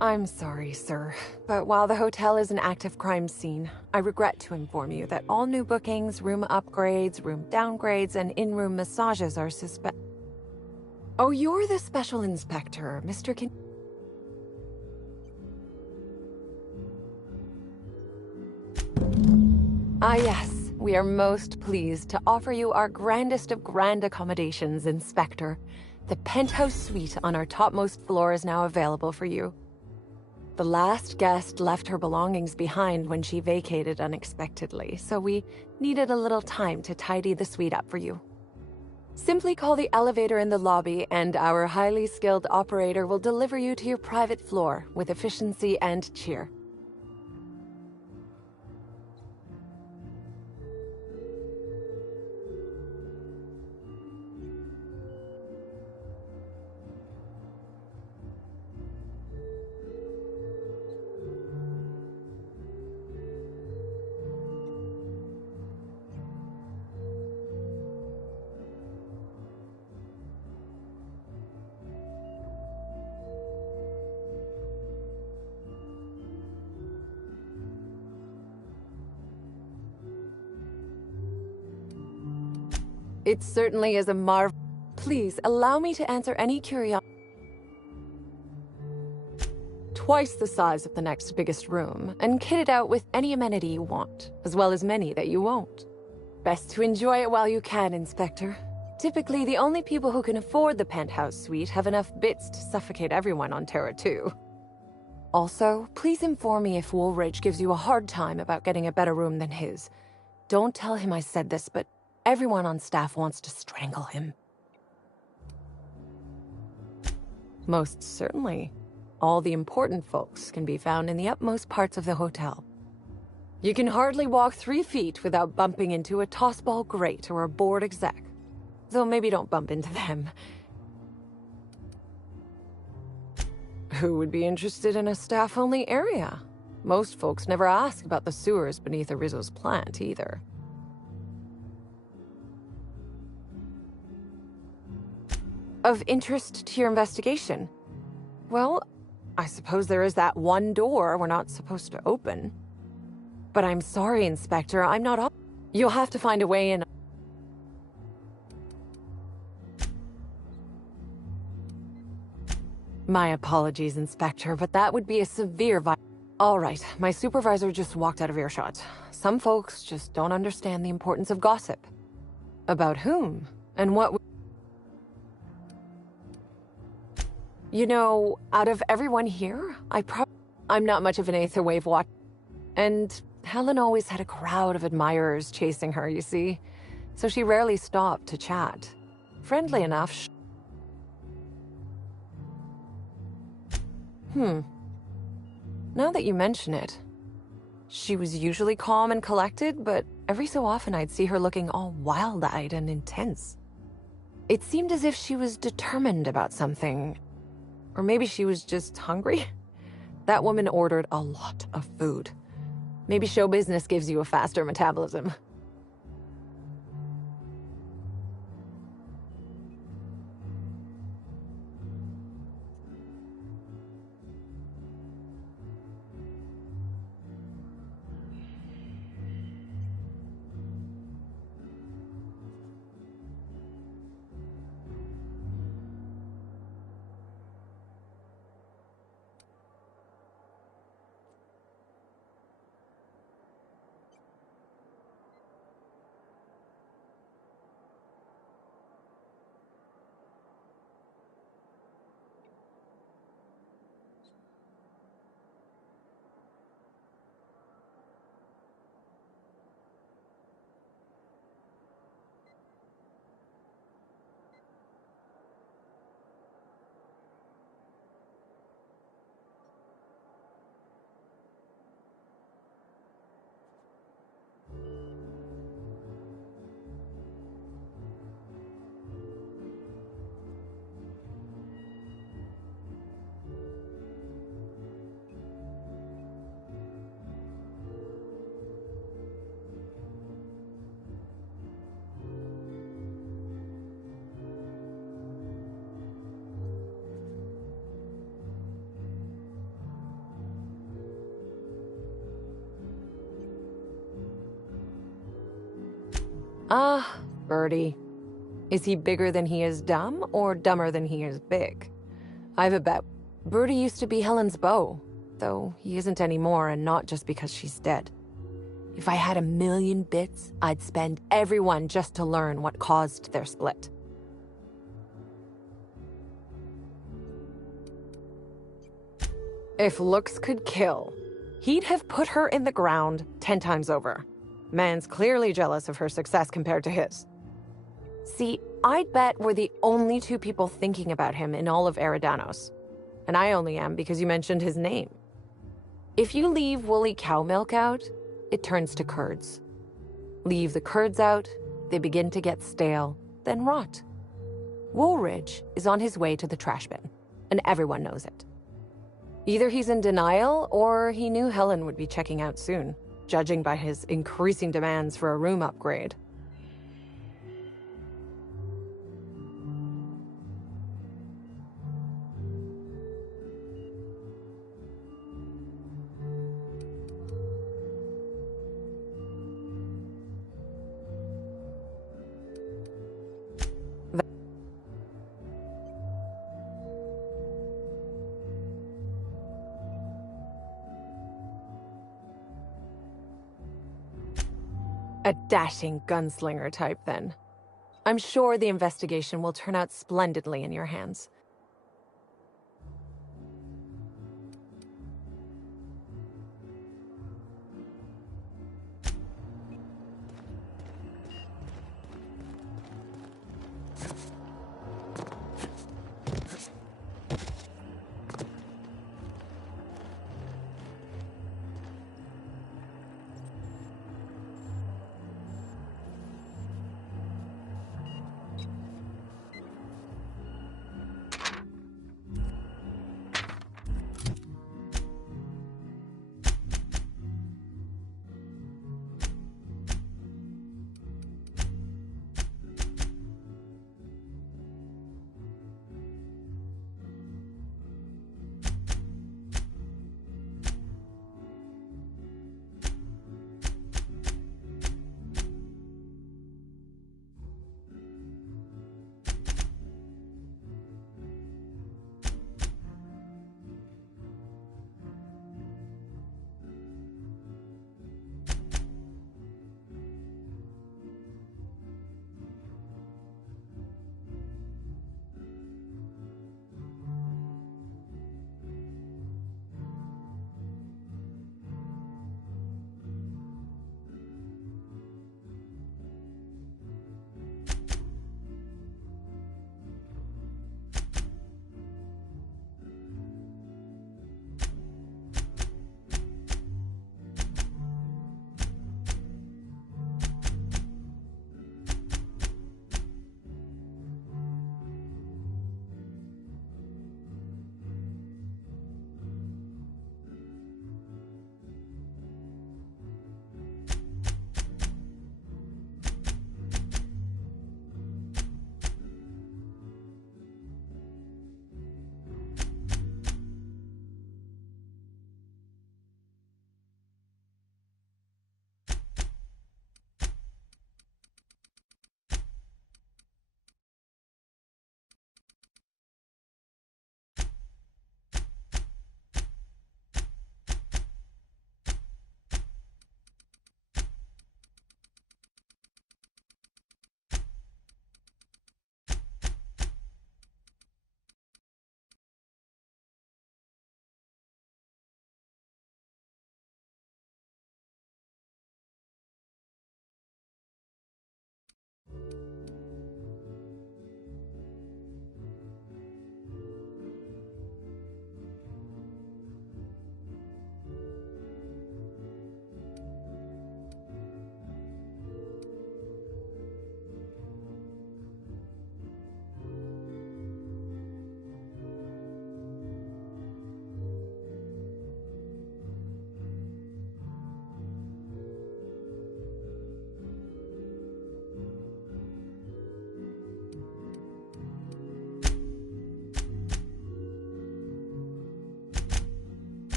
I'm sorry, sir, but while the hotel is an active crime scene, I regret to inform you that all new bookings, room upgrades, room downgrades, and in-room massages are Oh, you're the special inspector, Mr. Ah, yes. We are most pleased to offer you our grandest of grand accommodations, Inspector. The penthouse suite on our topmost floor is now available for you. The last guest left her belongings behind when she vacated unexpectedly, so we needed a little time to tidy the suite up for you. Simply call the elevator in the lobby, and our highly skilled operator will deliver you to your private floor with efficiency and cheer. It certainly is a marvel. Please, allow me to answer any curiosity. Twice the size of the next biggest room, and kitted out with any amenity you want, as well as many that you won't. Best to enjoy it while you can, Inspector. Typically, the only people who can afford the penthouse suite have enough bits to suffocate everyone on Terra 2. Also, please inform me if Woolridge gives you a hard time about getting a better room than his. Don't tell him I said this, but everyone on staff wants to strangle him. Most certainly. All the important folks can be found in the utmost parts of the hotel. You can hardly walk 3 feet without bumping into a tossball grate or a bored exec. Though maybe don't bump into them. Who would be interested in a staff-only area? Most folks never ask about the sewers beneath Rizzo's plant, either. Of interest to your investigation? Well, I suppose there is that one door we're not supposed to open. But I'm sorry, Inspector, I'm not up. You'll have to find a way in. My apologies, Inspector, but that would be a severe All right, my supervisor just walked out of earshot. Some folks just don't understand the importance of gossip. About whom? And what... You know, out of everyone here, I'm not much of an Aether Wave watch. And Helen always had a crowd of admirers chasing her, you see. So she rarely stopped to chat. Friendly enough. Now that you mention it, she was usually calm and collected, but every so often I'd see her looking all wild-eyed and intense. It seemed as if she was determined about something. Or maybe she was just hungry. That woman ordered a lot of food. Maybe show business gives you a faster metabolism. Ah, Birdie. Is he bigger than he is dumb, or dumber than he is big? I've a bet. Birdie used to be Helen's beau, though he isn't anymore, and not just because she's dead. If I had 1,000,000 bits, I'd spend every one just to learn what caused their split. If looks could kill, he'd have put her in the ground 10 times over. Man's clearly jealous of her success compared to his. See, I'd bet we're the only 2 people thinking about him in all of Eridanos. And I only am because you mentioned his name. If you leave woolly cow milk out, it turns to curds. Leave the curds out, they begin to get stale, then rot. Woolridge is on his way to the trash bin, and everyone knows it. Either he's in denial, or he knew Helen would be checking out soon, judging by his increasing demands for a room upgrade. A dashing gunslinger type, then. I'm sure the investigation will turn out splendidly in your hands.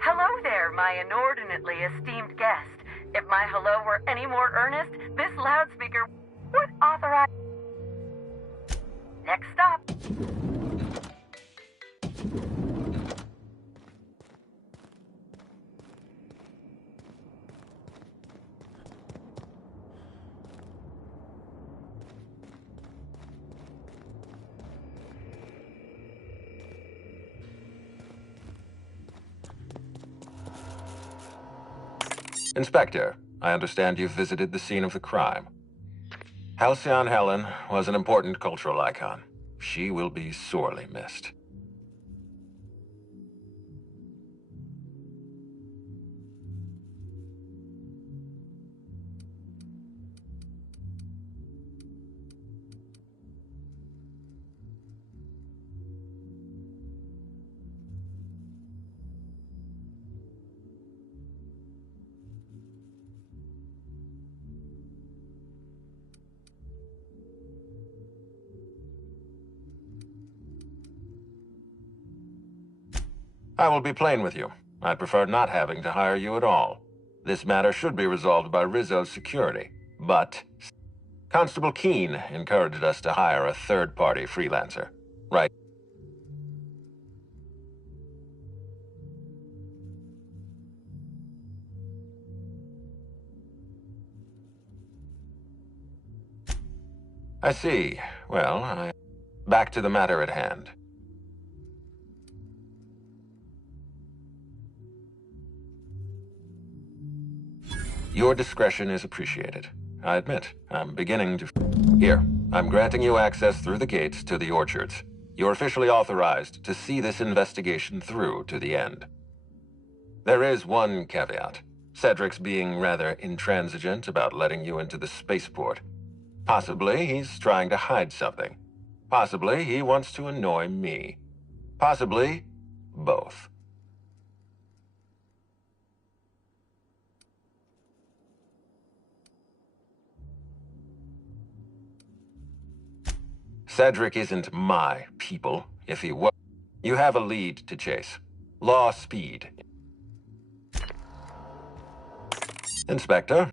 Hello there, my inordinately esteemed guest. If my hello were any more earnest, this loudspeaker would authorize... Next stop. Inspector, I understand you've visited the scene of the crime. Halcyon Helen was an important cultural icon. She will be sorely missed. I will be plain with you. I'd prefer not having to hire you at all. This matter should be resolved by Rizzo's security, but Constable Keene encouraged us to hire a third-party freelancer. Right. I see. Well, back to the matter at hand. Your discretion is appreciated. I admit, I'm beginning to... Here, I'm granting you access through the gates to the orchards. You're officially authorized to see this investigation through to the end. There is one caveat. Cedric's being rather intransigent about letting you into the spaceport. Possibly he's trying to hide something. Possibly he wants to annoy me. Possibly both. Cedric isn't my people. If he were, you have a lead to chase. Law speed. Inspector?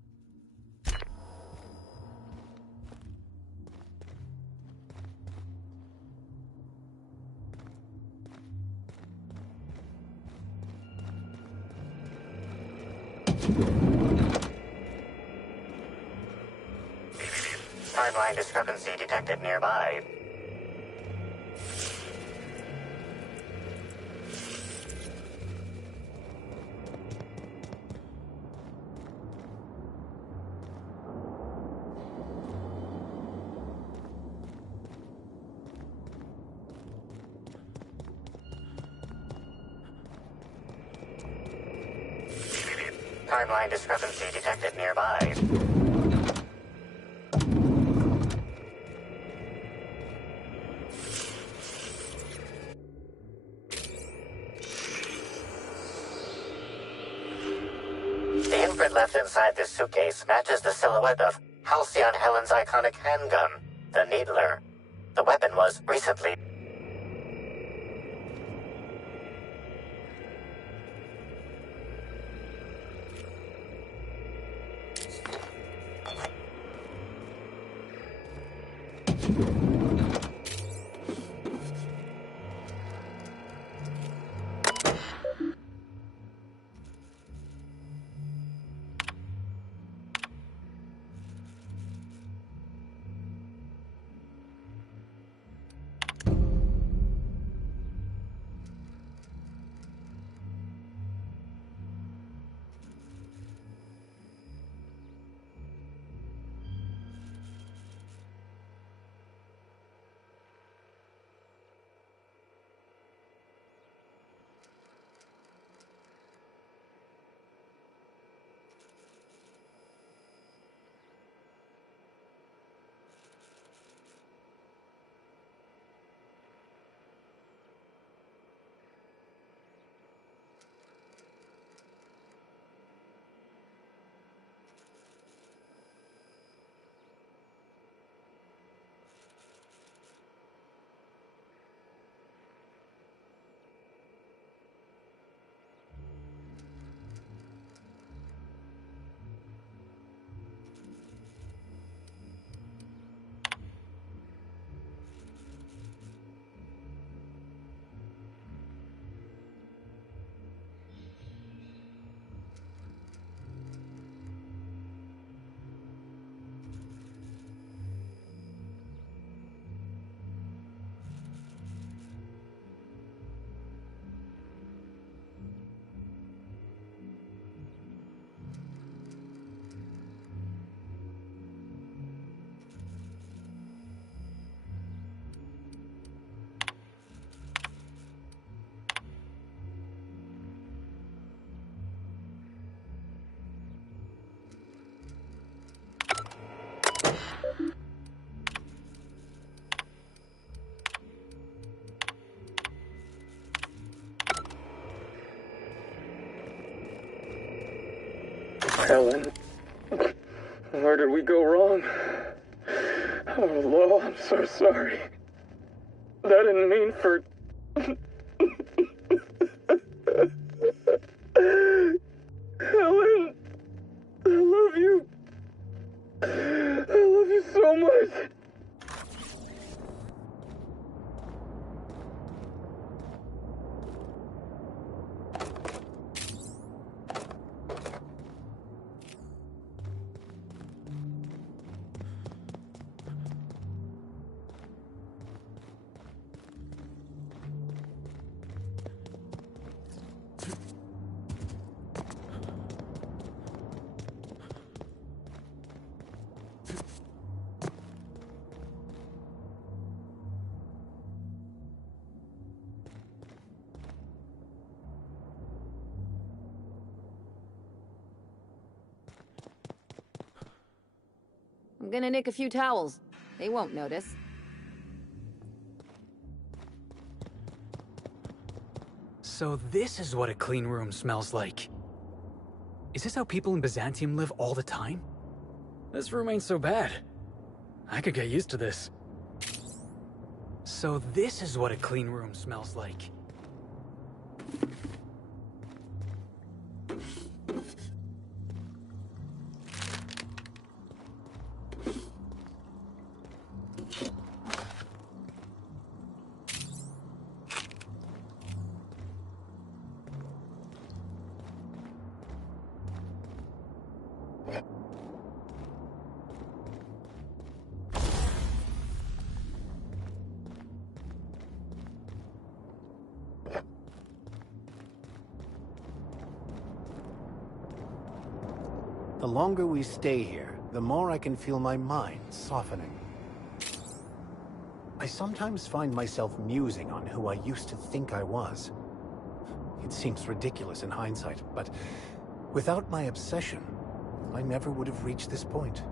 Timeline discrepancy detected nearby. Timeline discrepancy detected nearby. The imprint left inside this suitcase matches the silhouette of Halcyon Helen's iconic handgun, the Needler. The weapon was recently... Helen, where did we go wrong? Oh, Lo, I'm so sorry. I didn't mean for... Helen, I love you. I love you so much. I'm gonna nick a few towels. They won't notice. So this is what a clean room smells like. Is this how people in Byzantium live all the time? This room ain't so bad. I could get used to this. So this is what a clean room smells like. The longer we stay here, the more I can feel my mind softening. I sometimes find myself musing on who I used to think I was. It seems ridiculous in hindsight, but without my obsession, I never would have reached this point.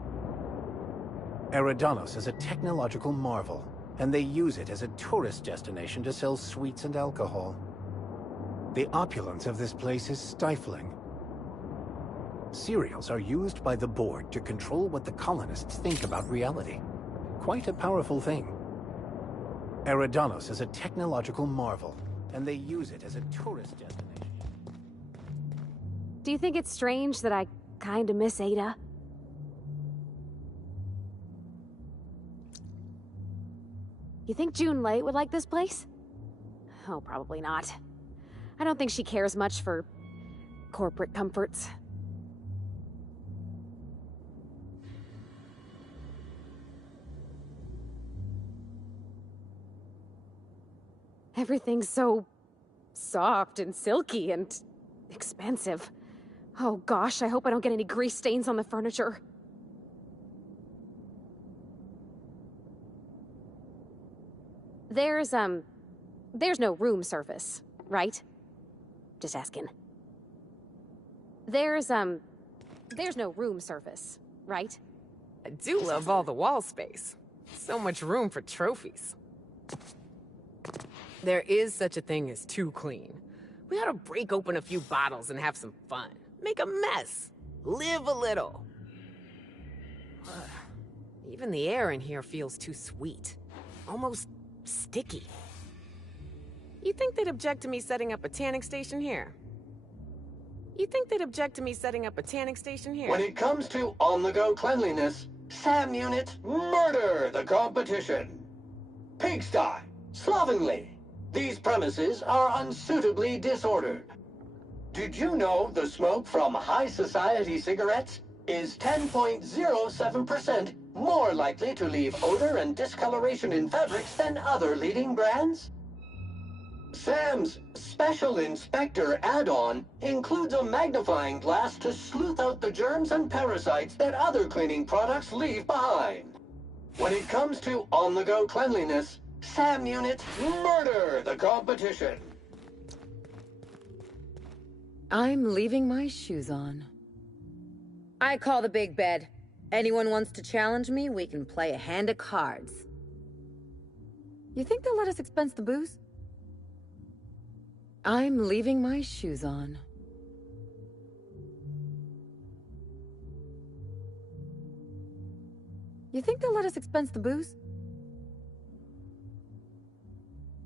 Eridanos is a technological marvel, and they use it as a tourist destination to sell sweets and alcohol. The opulence of this place is stifling. Cereals are used by the board to control what the colonists think about reality. Quite a powerful thing. Eridanos is a technological marvel, and they use it as a tourist destination. Do you think it's strange that I kinda miss Ada? You think June Lay would like this place? Oh, probably not. I don't think she cares much for corporate comforts. Everything's so soft and silky and expensive. Oh gosh, I hope I don't get any grease stains on the furniture. There's no room service, right? Just asking. There's no room service, right? I do love all the wall space. So much room for trophies. There is such a thing as too clean. We ought to break open a few bottles and have some fun. Make a mess. Live a little. Even the air in here feels too sweet. Almost sticky. You think they'd object to me setting up a tanning station here? You think they'd object to me setting up a tanning station here? When it comes to on-the-go cleanliness, Sam Unit, murder the competition. Pigsty, slovenly. These premises are unsuitably disordered. Did you know the smoke from high society cigarettes is 10.07% more likely to leave odor and discoloration in fabrics than other leading brands? Sam's Special Inspector add-on includes a magnifying glass to sleuth out the germs and parasites that other cleaning products leave behind. When it comes to on-the-go cleanliness, Sam Unit, murder the competition. I'm leaving my shoes on. I call the big bed. Anyone wants to challenge me, we can play a hand of cards. You think they'll let us expense the booze? I'm leaving my shoes on. You think they'll let us expense the booze?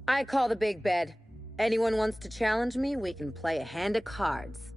I call the big bed. Anyone wants to challenge me, we can play a hand of cards.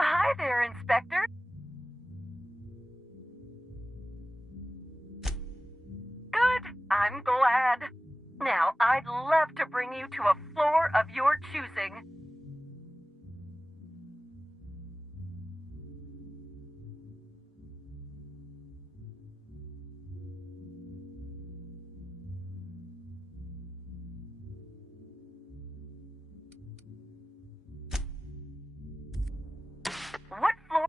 Hi there, Inspector. Good. I'm glad. Now, I'd love to bring you to a floor of your choosing. What floor?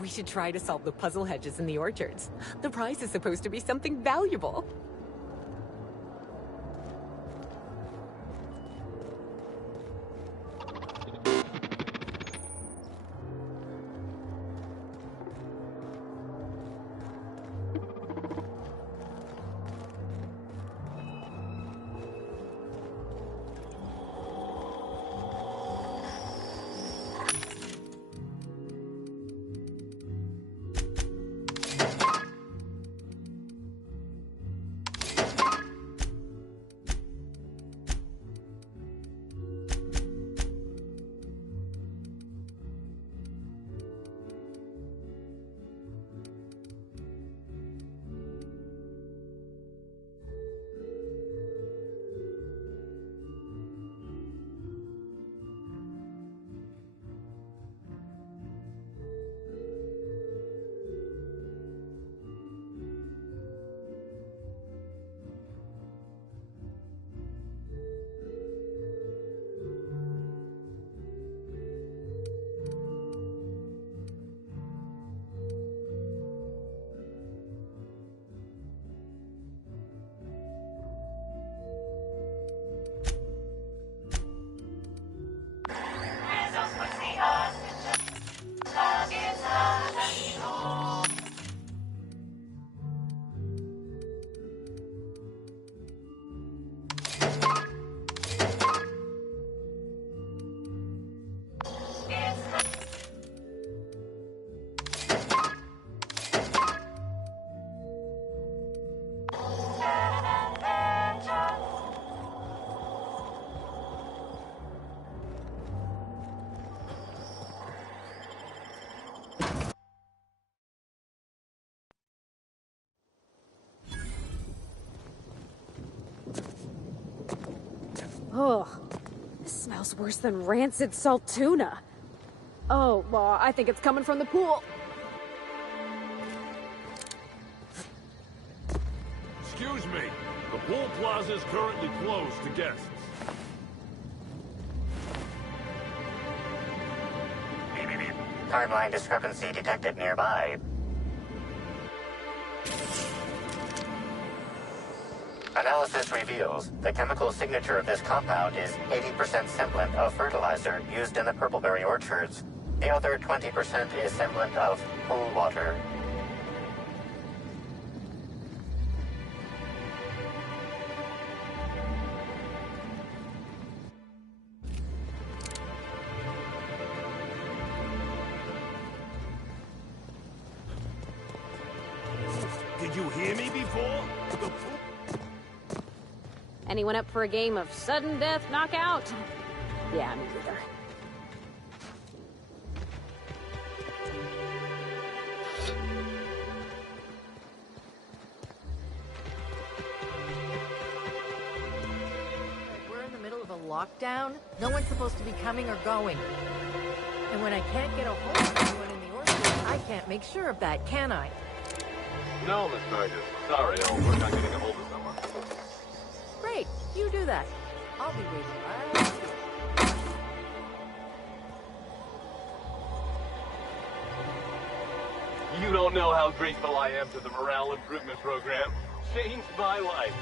We should try to solve the puzzle hedges in the orchards. The prize is supposed to be something valuable. Ugh. This smells worse than rancid salt tuna. Oh, well, I think it's coming from the pool. Excuse me. The pool plaza is currently closed to guests. Timeline discrepancy detected nearby. Analysis reveals the chemical signature of this compound is 80% semblant of fertilizer used in the Purpleberry orchards. The other 20% is semblant of pool water. Did you hear me before? Anyone up for a game of sudden death knockout? Yeah, me neither. We're in the middle of a lockdown. No one's supposed to be coming or going. And when I can't get a hold of anyone in the orchard, I can't make sure of that, can I? No, Miss Burgess. Sorry, I'll work on getting a hold of someone. Great, you do that. I'll be waiting right here. You don't know how grateful I am to the morale improvement program. Changed my life.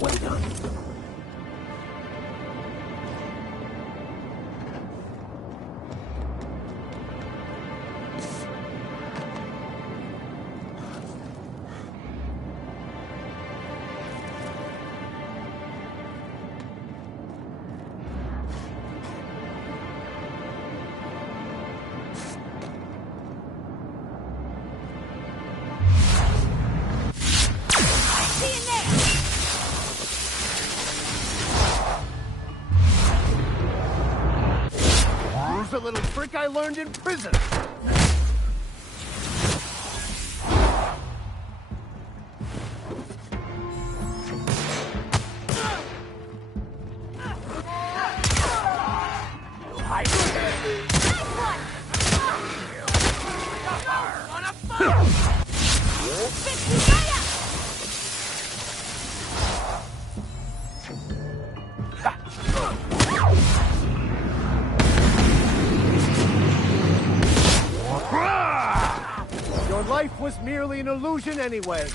Well done. Here's a little trick I learned in prison. Your life was merely an illusion anyway.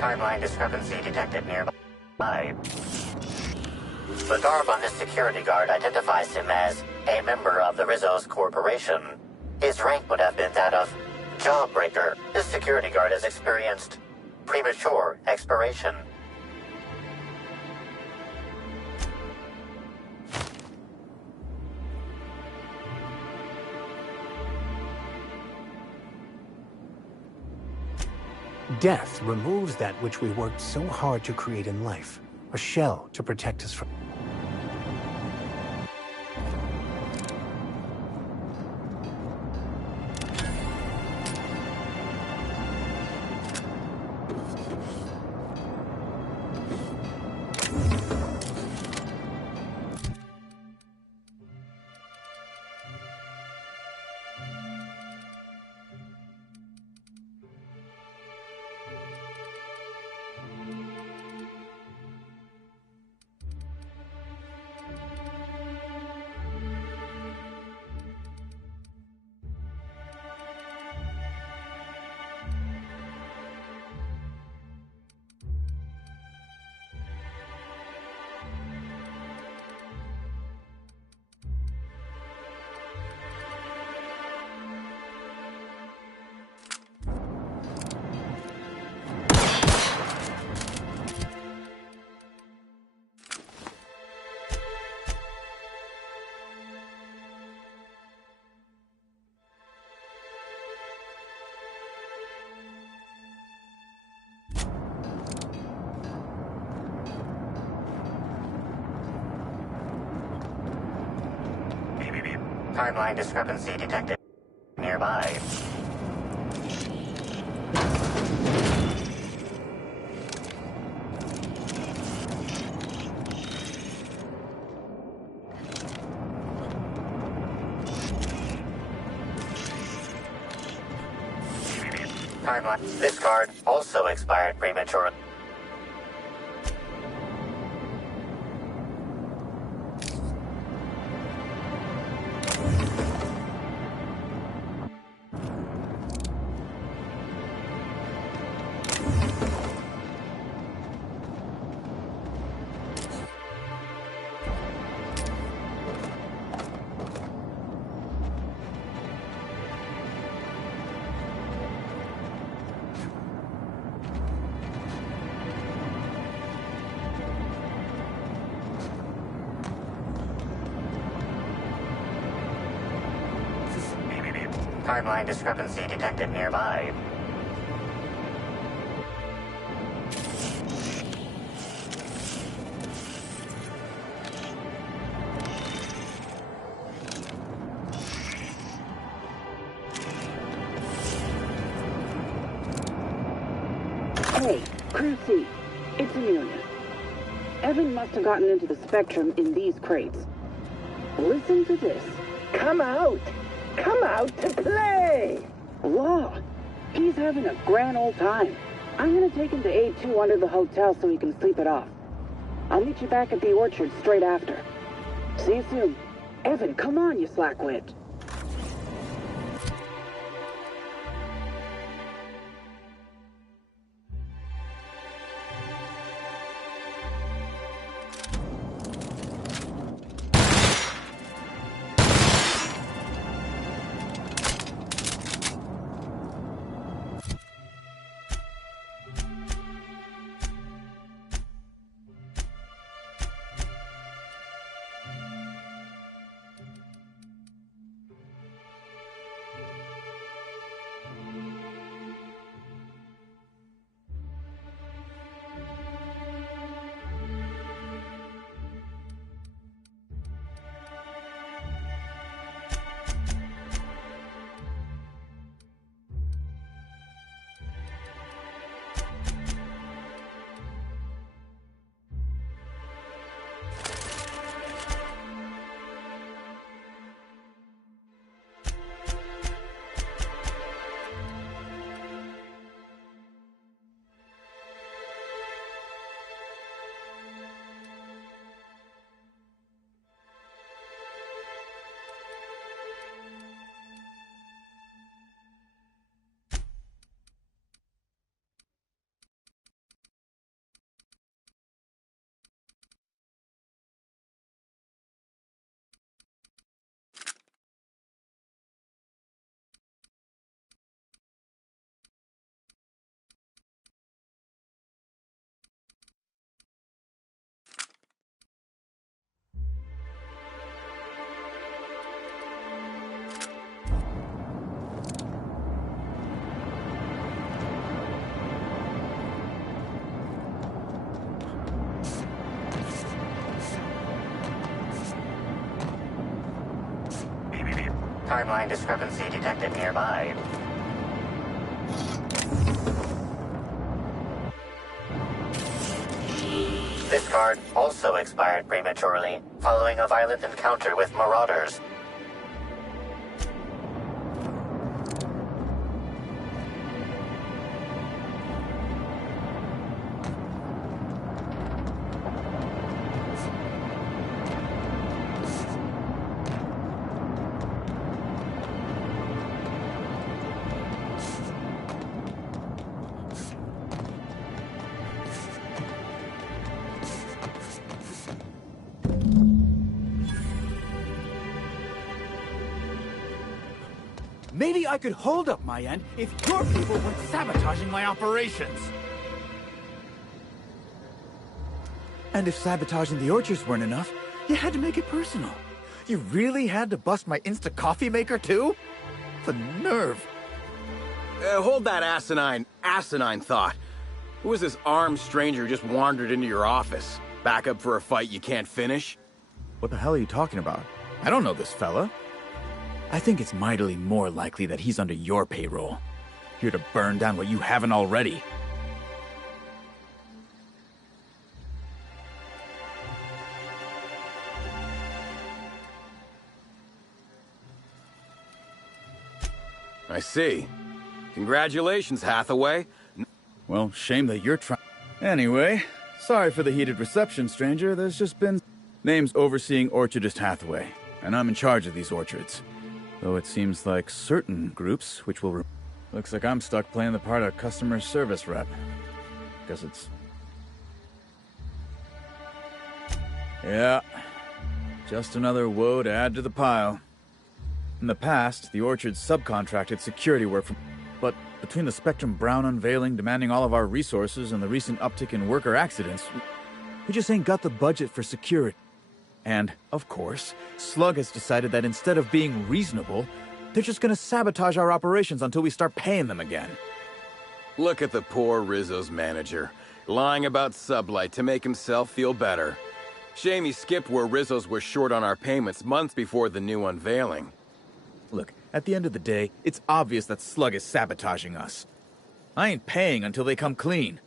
Timeline discrepancy detected nearby. The garb on this security guard identifies him as a member of the Rizzo's Corporation. His rank would have been that of Jawbreaker. This security guard has experienced premature expiration. Death removes that which we worked so hard to create in life, a shell to protect us from. Timeline discrepancy detected nearby. Timeline. This card also expired prematurely. Timeline discrepancy detected nearby. Hey, Crew C, it's Amelia. Evan must have gotten into the Spectrum in these crates. Listen to this. Come out! Come out to play! Law, he's having a grand old time. I'm gonna take him to A2 under the hotel so he can sleep it off. I'll meet you back at the orchard straight after. See you soon. Evan, come on, you slackwit. Timeline discrepancy detected nearby. This card also expired prematurely, following a violent encounter with marauders. Maybe I could hold up my end if your people weren't sabotaging my operations. And if sabotaging the orchards weren't enough, you had to make it personal. You really had to bust my Insta coffee maker too? The nerve. Hold that asinine thought. Who is this armed stranger who just wandered into your office? Back up for a fight you can't finish? What the hell are you talking about? I don't know this fella. I think it's mightily more likely that he's under your payroll. Here to burn down what you haven't already. I see. Congratulations, Hathaway. Well, shame that you're trying. Anyway, sorry for the heated reception, stranger. There's just been... Name's Overseeing Orchardist Hathaway, and I'm in charge of these orchards. Though it seems like certain groups, which will... Looks like I'm stuck playing the part of customer service rep. Guess it's... Yeah. Just another woe to add to the pile. In the past, the orchards subcontracted security work from... But between the Spectrum Brown unveiling demanding all of our resources and the recent uptick in worker accidents, we just ain't got the budget for security. And, of course, Slug has decided that instead of being reasonable, They're just gonna sabotage our operations until we start paying them again. Look at the poor Rizzo's manager, lying about Sublight to make himself feel better. Shame he skipped where Rizzo's were short on our payments months before the new unveiling. Look, at the end of the day, it's obvious that Slug is sabotaging us. I ain't paying until they come clean.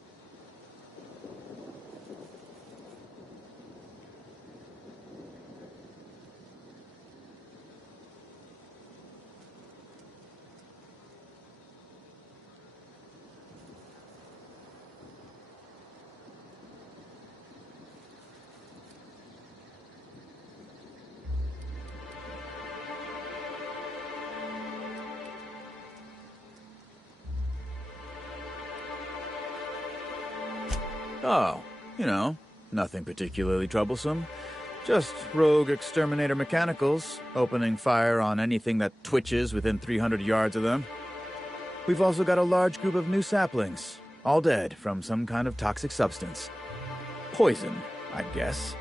Oh, you know, nothing particularly troublesome. Just rogue exterminator mechanicals, opening fire on anything that twitches within 300 yards of them. We've also got a large group of new saplings, all dead from some kind of toxic substance. Poison, I'd guess.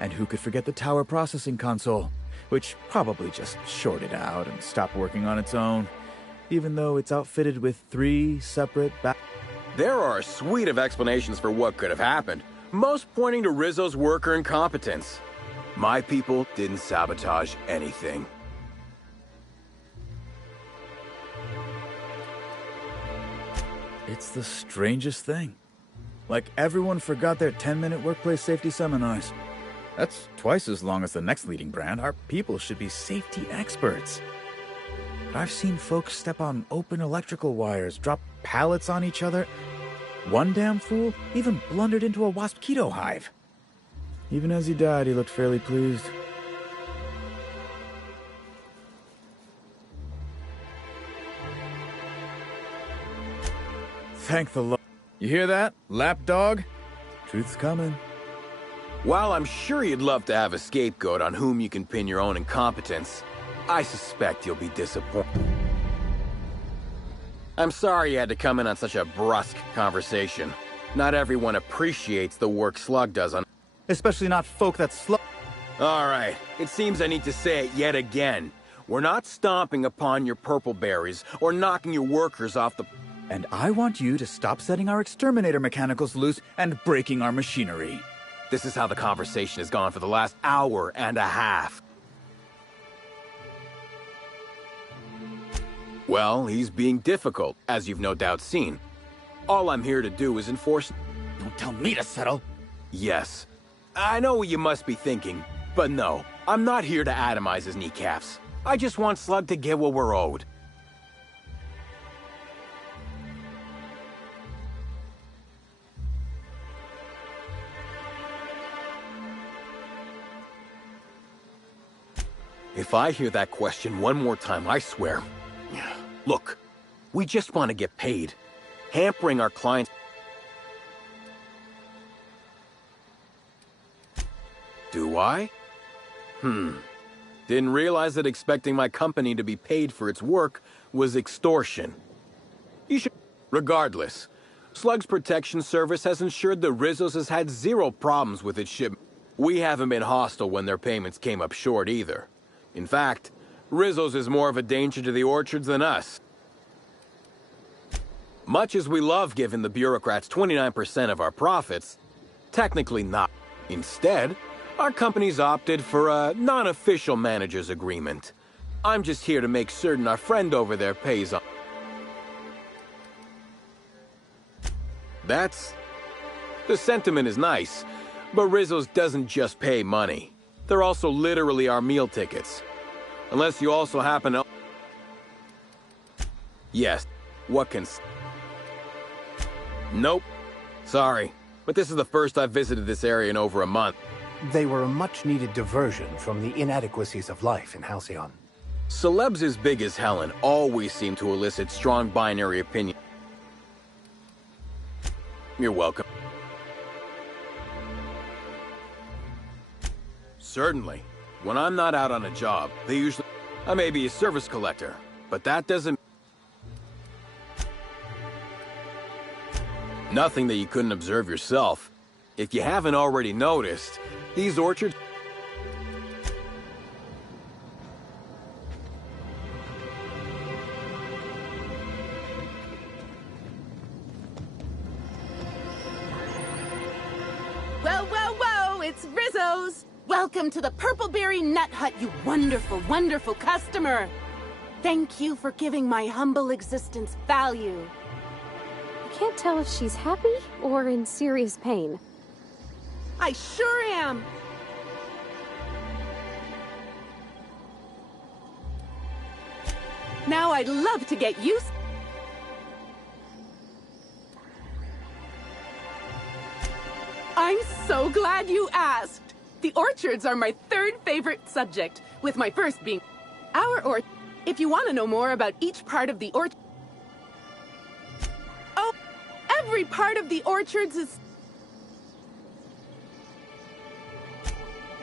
And who could forget the tower processing console, which probably just shorted out and stopped working on its own, even though it's outfitted with 3 separate There are a suite of explanations for what could have happened, most pointing to Rizzo's worker incompetence. My people didn't sabotage anything. It's the strangest thing. Like everyone forgot their 10-minute workplace safety seminars. That's twice as long as the next leading brand. Our people should be safety experts. But I've seen folks step on open electrical wires, drop pallets on each other. One damn fool even blundered into a wasp-keto hive. Even as he died, he looked fairly pleased. Thank the Lord. You hear that, lapdog? Truth's coming. While I'm sure you'd love to have a scapegoat on whom you can pin your own incompetence, I suspect you'll be disappointed. I'm sorry you had to come in on such a brusque conversation. Not everyone appreciates the work Slug does on... Especially not folk that Slug... All right, it seems I need to say it yet again. We're not stomping upon your purple berries or knocking your workers off the... And I want you to stop setting our exterminator mechanicals loose and breaking our machinery. This is how the conversation has gone for the last hour and a half. Well, he's being difficult, as you've no doubt seen. All I'm here to do is enforce... Don't tell me to settle. Yes. I know what you must be thinking, but no. I'm not here to atomize his kneecaps. I just want Slug to get what we're owed. If I hear that question one more time, I swear... Look, we just want to get paid. Hampering our clients... Do I? Didn't realize that expecting my company to be paid for its work was extortion. You should... Regardless, Slug's Protection Service has ensured the Rizzo's has had 0 problems with its shipment. We haven't been hostile when their payments came up short either. In fact, Rizzo's is more of a danger to the orchards than us. Much as we love giving the bureaucrats 29% of our profits, technically not. Instead, our company's opted for a non-official manager's agreement. I'm just here to make certain our friend over there pays on. The sentiment is nice, but Rizzo's doesn't just pay money. They're also literally our meal tickets. Unless you also happen to... Yes, what can... Nope. Sorry, but this is the first I've visited this area in over a month. They were a much-needed diversion from the inadequacies of life in Halcyon. Celebs as big as Helen always seem to elicit strong binary opinion. You're welcome. Certainly. When I'm not out on a job, they usually... I may be a service collector, but that doesn't... Nothing that you couldn't observe yourself. If you haven't already noticed, these orchards... Whoa, whoa, whoa! It's Rizzo's! Welcome to the Purpleberry Nut Hut, you wonderful, wonderful customer! Thank you for giving my humble existence value. I can't tell if she's happy or in serious pain. I sure am! Now I'd love to get used... I'm so glad you asked. The orchards are my third favorite subject, with my first being our orchard. If you want to know more about each part of the orchard... Oh, every part of the orchards is...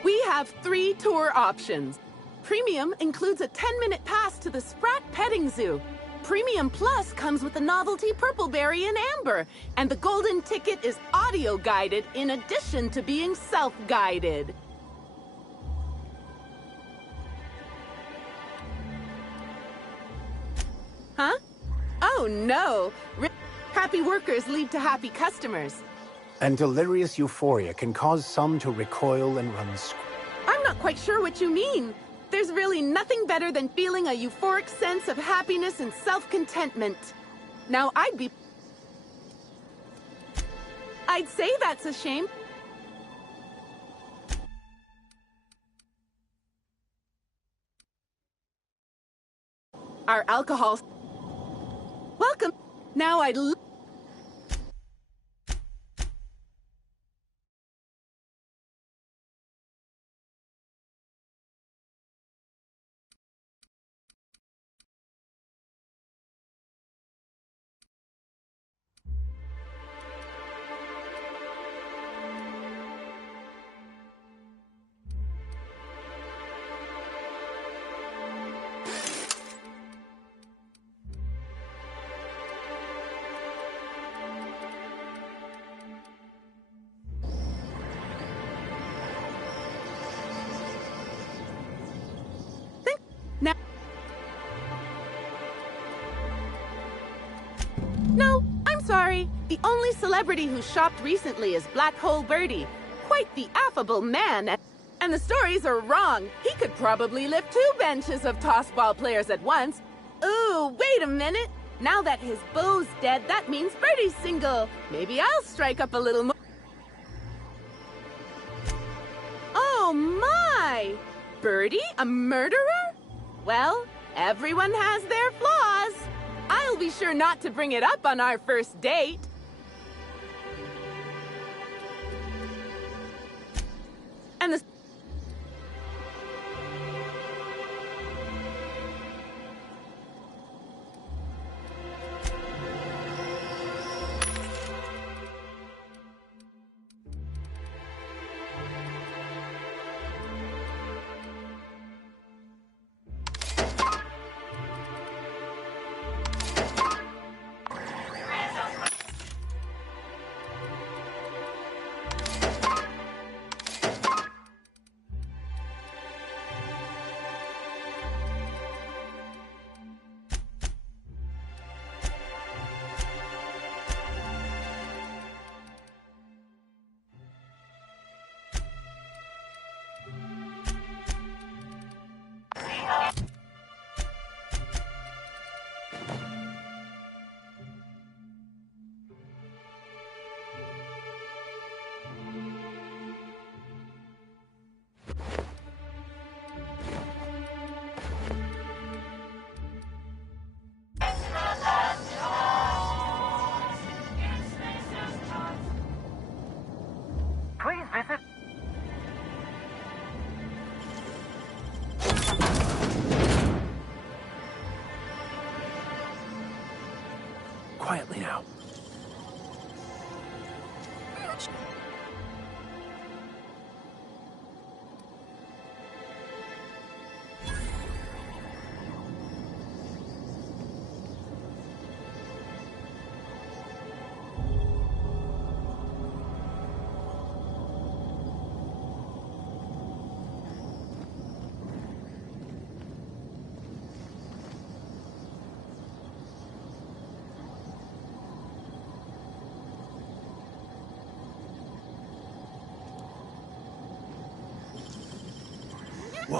We have 3 tour options. Premium includes a 10-minute pass to the Sprat Petting Zoo. Premium Plus comes with the novelty Purpleberry and Amber, and the golden ticket is audio-guided in addition to being self-guided. Huh? Oh no! Happy workers lead to happy customers. And delirious euphoria can cause some to recoil and run I'm not quite sure what you mean. There's really nothing better than feeling a euphoric sense of happiness and self-contentment. Now, I'd say that's a shame. Our alcohol... Welcome. Now No, I'm sorry. The only celebrity who shopped recently is Black Hole Birdie. Quite the affable man. And the stories are wrong. He could probably lift 2 benches of tossball players at once. Ooh, wait a minute. Now that his beau's dead, that means Birdie's single. Maybe I'll strike up a little more. Oh my! Birdie, a murderer? Well, everyone has their flaws. I'll be sure not to bring it up on our first date. And the...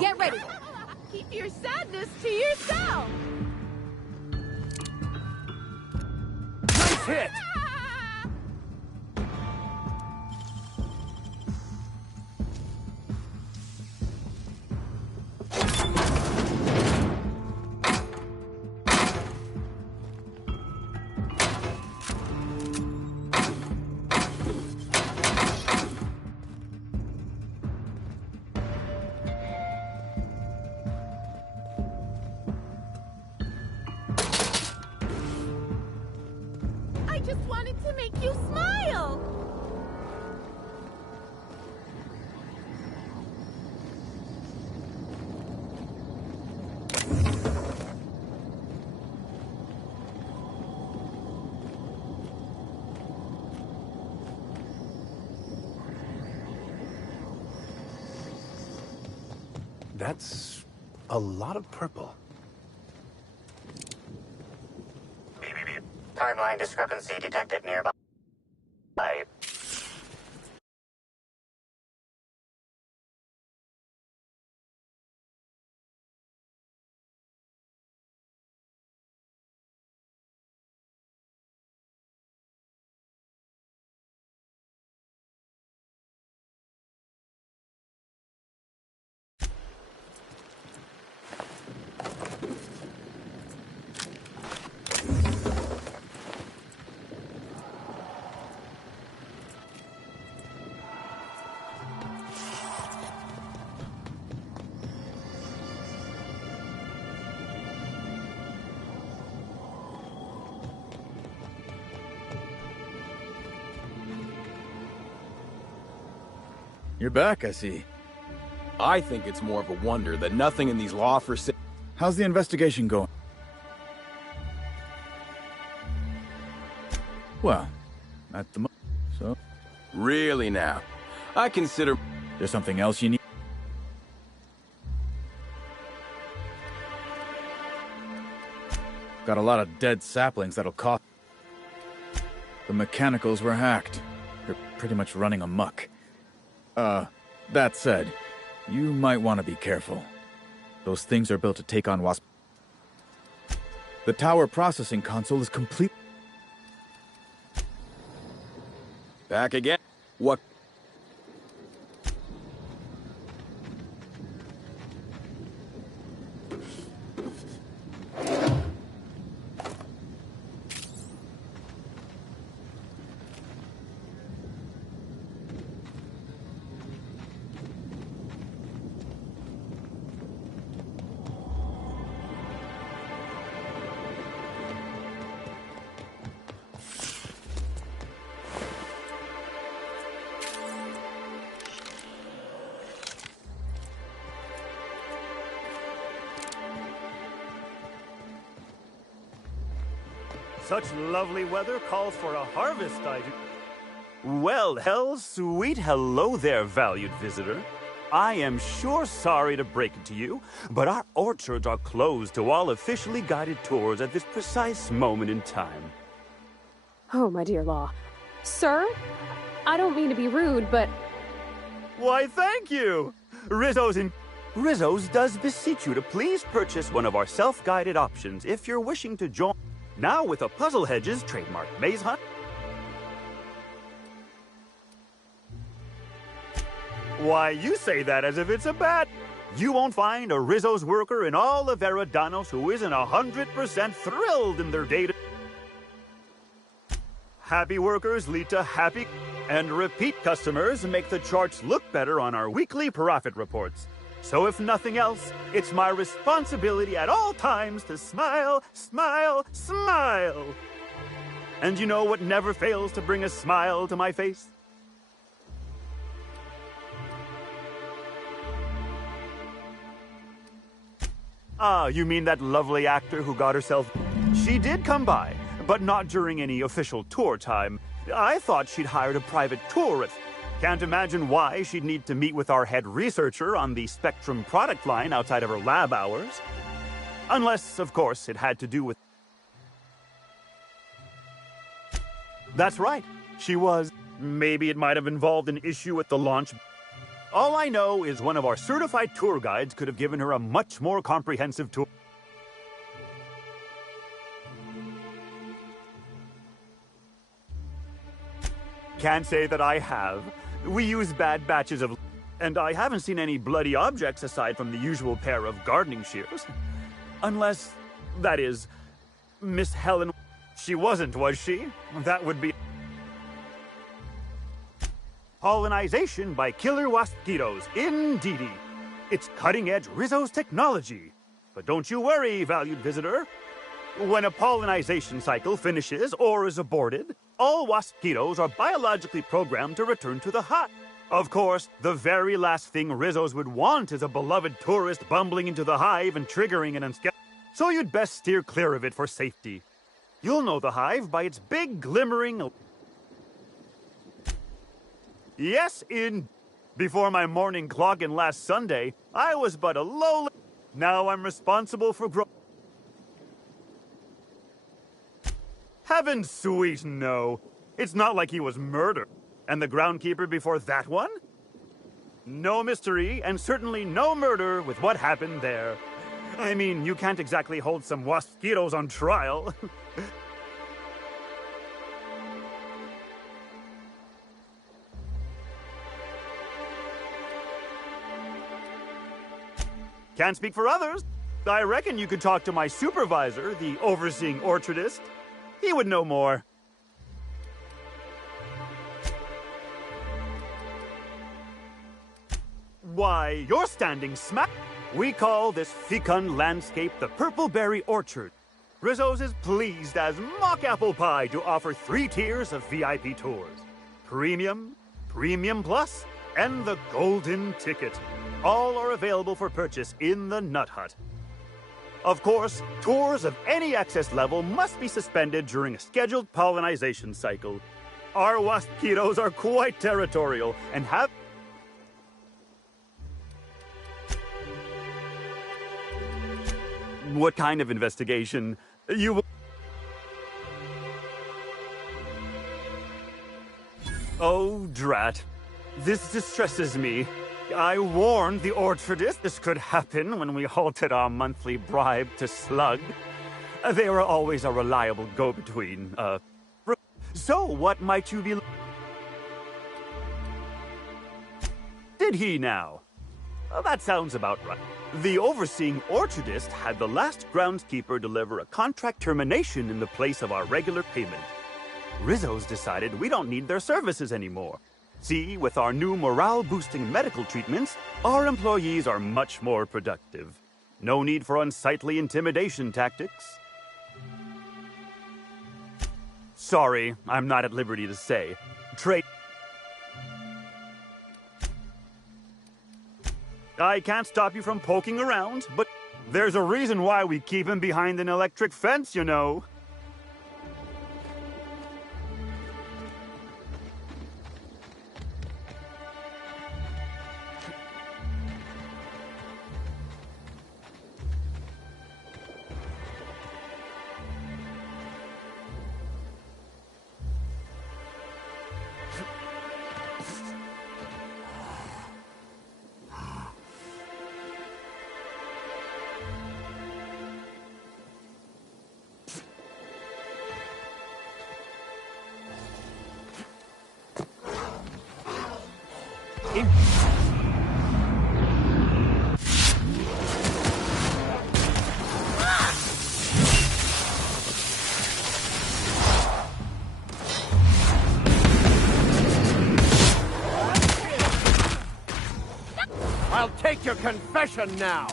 Get ready. Keep your sadness to yourself. Nice hit! I just wanted to make you smile. That's a lot of purple. Timeline discrepancy detected nearby. You're back, I see. I think it's more of a wonder that nothing in these law for sale. How's the investigation going? Well, at the moment, so... Really now? I consider... There's something else you need? Got a lot of dead saplings that'll cost... The mechanicals were hacked. They're pretty much running amok. That said, you might want to be careful. Those things are built to take on Wasp. The tower processing console is complete. Back again? What? Such lovely weather calls for a harvest, I do. Well, sweet hello there, valued visitor. I am sure sorry to break it to you, but our orchards are closed to all officially guided tours at this precise moment in time. Oh, my dear Law. Sir? I don't mean to be rude, but... Why, thank you! Rizzo's does beseech you to please purchase one of our self-guided options if you're wishing to join. Now with a Puzzle Hedges trademark maze hunt. Why, you say that as if it's a bad... You won't find a Rizzo's worker in all of Eridanos who isn't 100% thrilled in their day-to... Happy workers lead to happy... And repeat customers make the charts look better on our weekly profit reports. So if nothing else, it's my responsibility at all times to smile, smile, smile. And you know what never fails to bring a smile to my face? Ah, you mean that lovely actor who got herself... She did come by, but not during any official tour time. I thought she'd hired a private tourist. Can't imagine why she'd need to meet with our head researcher on the Spectrum product line outside of her lab hours. Unless, of course, it had to do with... That's right. She was... Maybe it might have involved an issue with the launch. All I know is one of our certified tour guides could have given her a much more comprehensive tour. Can't say that I have. We use bad batches of... And I haven't seen any bloody objects aside from the usual pair of gardening shears. Unless, that is, Miss Helen... She wasn't, was she? That would be... Pollinization by killer mosquitoes, indeedy. It's cutting-edge Rizzo's technology. But don't you worry, valued visitor. When a pollinization cycle finishes or is aborted, all mosquitoes are biologically programmed to return to the hive. Of course, the very last thing Rizzo's would want is a beloved tourist bumbling into the hive and triggering an unscathed. So you'd best steer clear of it for safety. You'll know the hive by its big glimmering... Yes, before my morning clogging last Sunday, I was but a lowly... Now I'm responsible for Heaven sweet, no. It's not like he was murdered. And the groundkeeper before that one? No mystery, and certainly no murder with what happened there. I mean, you can't exactly hold some mosquitoes on trial. Can't speak for others. I reckon you could talk to my supervisor, the overseeing orchardist. He would know more. Why, you're standing smack. We call this fecund landscape the Purpleberry Orchard. Rizzo's is pleased as mock apple pie to offer 3 tiers of VIP tours. Premium, Premium Plus, and the Golden Ticket. All are available for purchase in the Nut Hut. Of course, tours of any access level must be suspended during a scheduled pollinization cycle. Our mosquitoes are quite territorial and have... What kind of investigation? You will... Oh, drat. This distresses me. I warned the orchardist this could happen when we halted our monthly bribe to Slug. They were always a reliable go-between, So, what might you be... Did he now? That sounds about right. The overseeing orchardist had the last groundskeeper deliver a contract termination in the place of our regular payment. Rizzo's decided we don't need their services anymore. See, with our new morale-boosting medical treatments, our employees are much more productive. No need for unsightly intimidation tactics. Sorry, I'm not at liberty to say. I can't stop you from poking around, but there's a reason why we keep him behind an electric fence, you know. I'll take your confession now!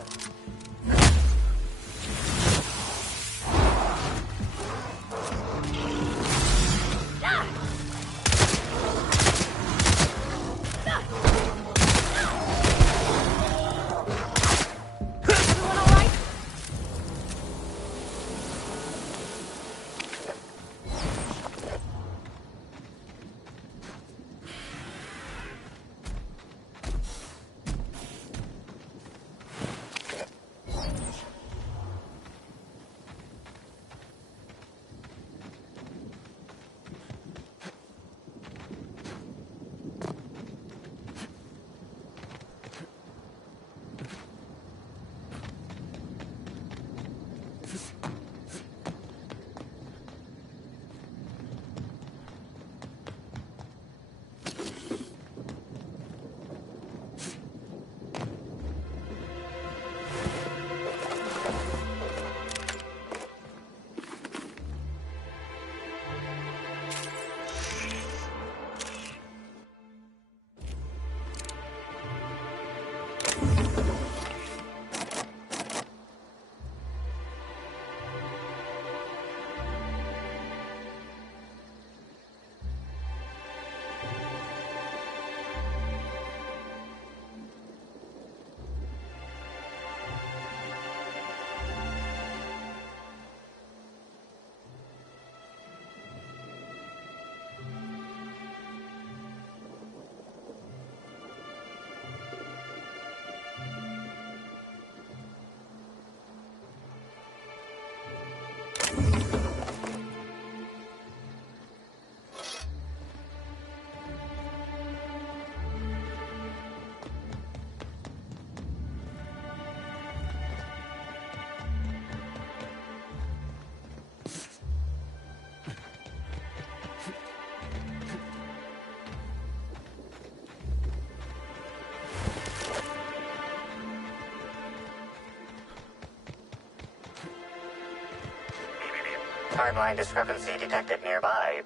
Timeline discrepancy detected nearby.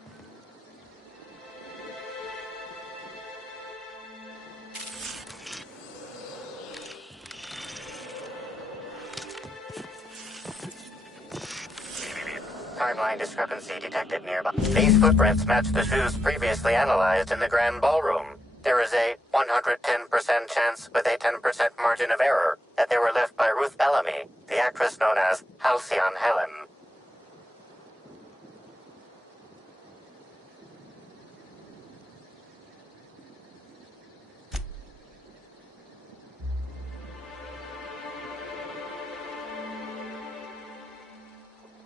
Timeline discrepancy detected nearby. These footprints match the shoes previously analyzed in the Grand Ballroom. There is a 110% chance with a 10% margin of error that they were left by Ruth Bellamy, the actress known as Halcyon Helen.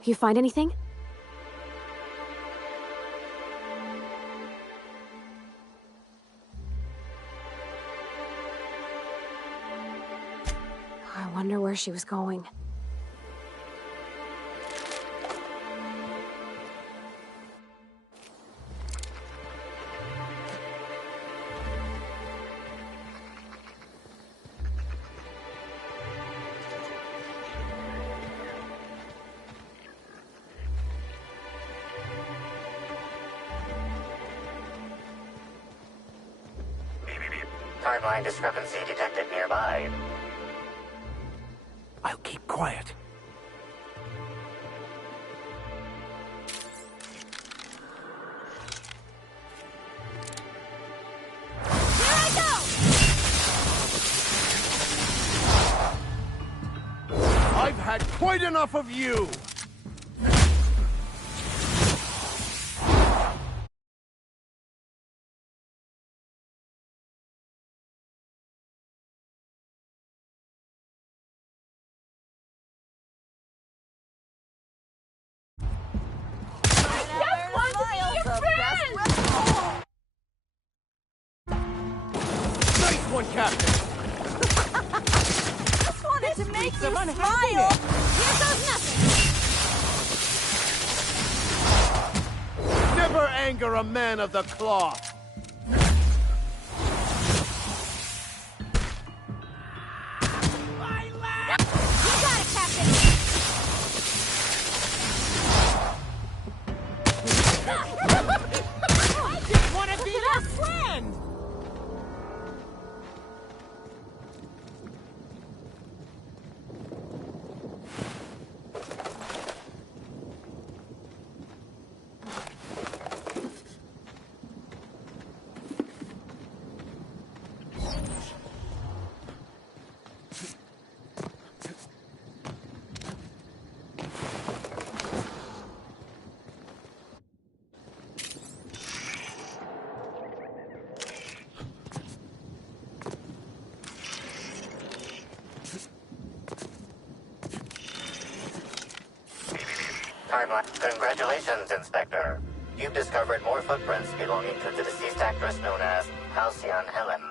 You find anything? I wonder where she was going. Timeline discrepancy detected nearby. I'll keep quiet. I've had quite enough of you! Nice one, Captain! Just wanted to make you smile! Here goes nothing! Never anger a man of the cloth! You got it, Captain! I just want to be your friend! Timeline. Congratulations, Inspector. You've discovered more footprints belonging to the deceased actress known as Halcyon Helen.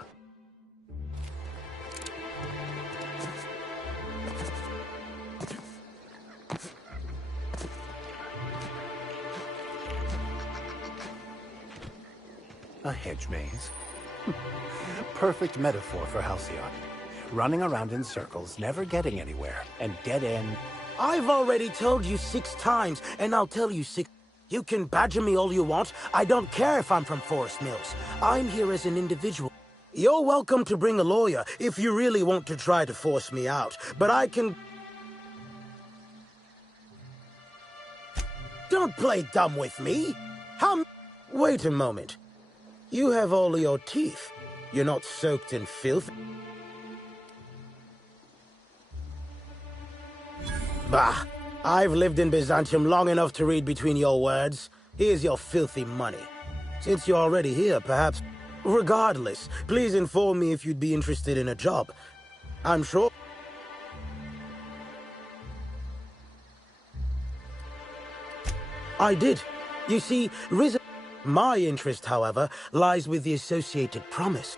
A hedge maze. Perfect metaphor for Halcyon. Running around in circles, never getting anywhere, and dead end. I've already told you 6 times, and I'll tell you 6. You can badger me all you want. I don't care if I'm from Forest Mills. I'm here as an individual. You're welcome to bring a lawyer if you really want to try to force me out, but I can... Don't play dumb with me. Wait a moment. You have all your teeth. You're not soaked in filth. Bah! I've lived in Byzantium long enough to read between your words. Here's your filthy money. Since you're already here, perhaps... Regardless, please inform me if you'd be interested in a job. I'm sure... I did. You see, Rizzo... My interest, however, lies with the Associated Promise.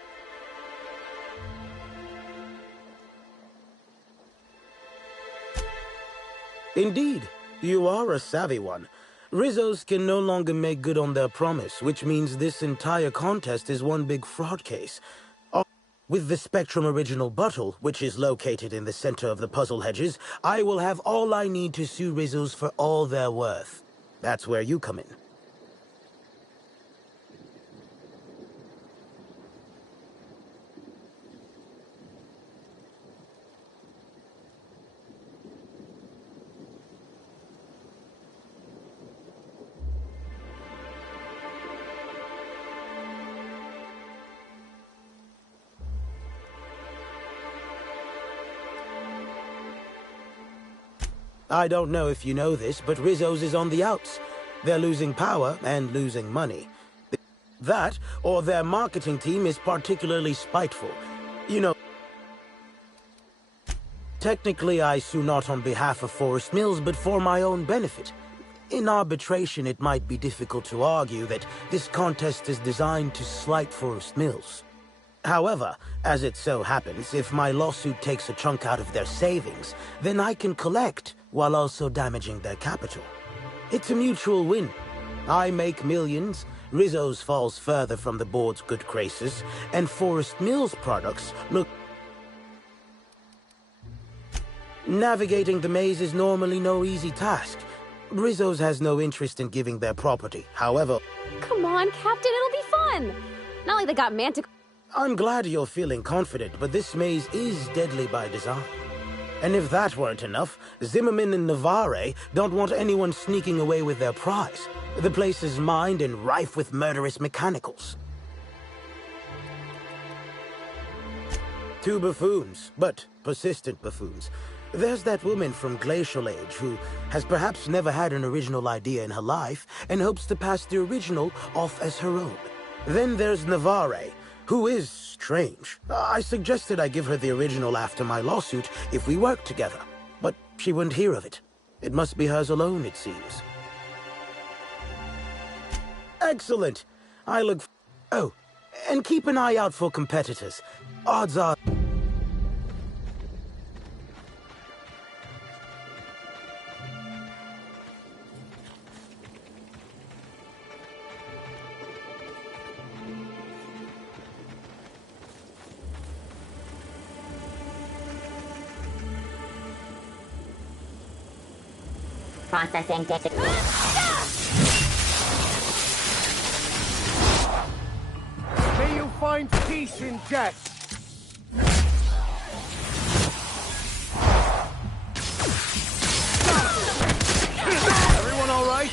Indeed, you are a savvy one. Rizzos can no longer make good on their promise, which means this entire contest is one big fraud case. With the Spectrum Original Bottle, which is located in the center of the puzzle hedges, I will have all I need to sue Rizzos for all they're worth. That's where you come in. I don't know if you know this, but Rizzo's is on the outs. They're losing power and losing money. That, or their marketing team is particularly spiteful. You know, technically I sue not on behalf of Forest Mills, but for my own benefit. In arbitration, it might be difficult to argue that this contest is designed to slight Forest Mills. However, as it so happens, if my lawsuit takes a chunk out of their savings, then I can collect, while also damaging their capital. It's a mutual win. I make millions, Rizzo's falls further from the board's good graces, and Forest Mills products look... Navigating the maze is normally no easy task. Rizzo's has no interest in giving their property, however... Come on, Captain, it'll be fun! Not like they got Mantic... I'm glad you're feeling confident, but this maze is deadly by design. And if that weren't enough, Zimmerman and Navarre don't want anyone sneaking away with their prize. The place is mined and rife with murderous mechanicals. 2 buffoons, but persistent buffoons. There's that woman from Glacial Age who has perhaps never had an original idea in her life and hopes to pass the original off as her own. Then there's Navarre, who is strange. I suggested I give her the original after my lawsuit if we worked together, but she wouldn't hear of it. It must be hers alone, it seems. Excellent. I look... Oh, and keep an eye out for competitors. Odds are... Processing data. May you find peace in death. Everyone all right?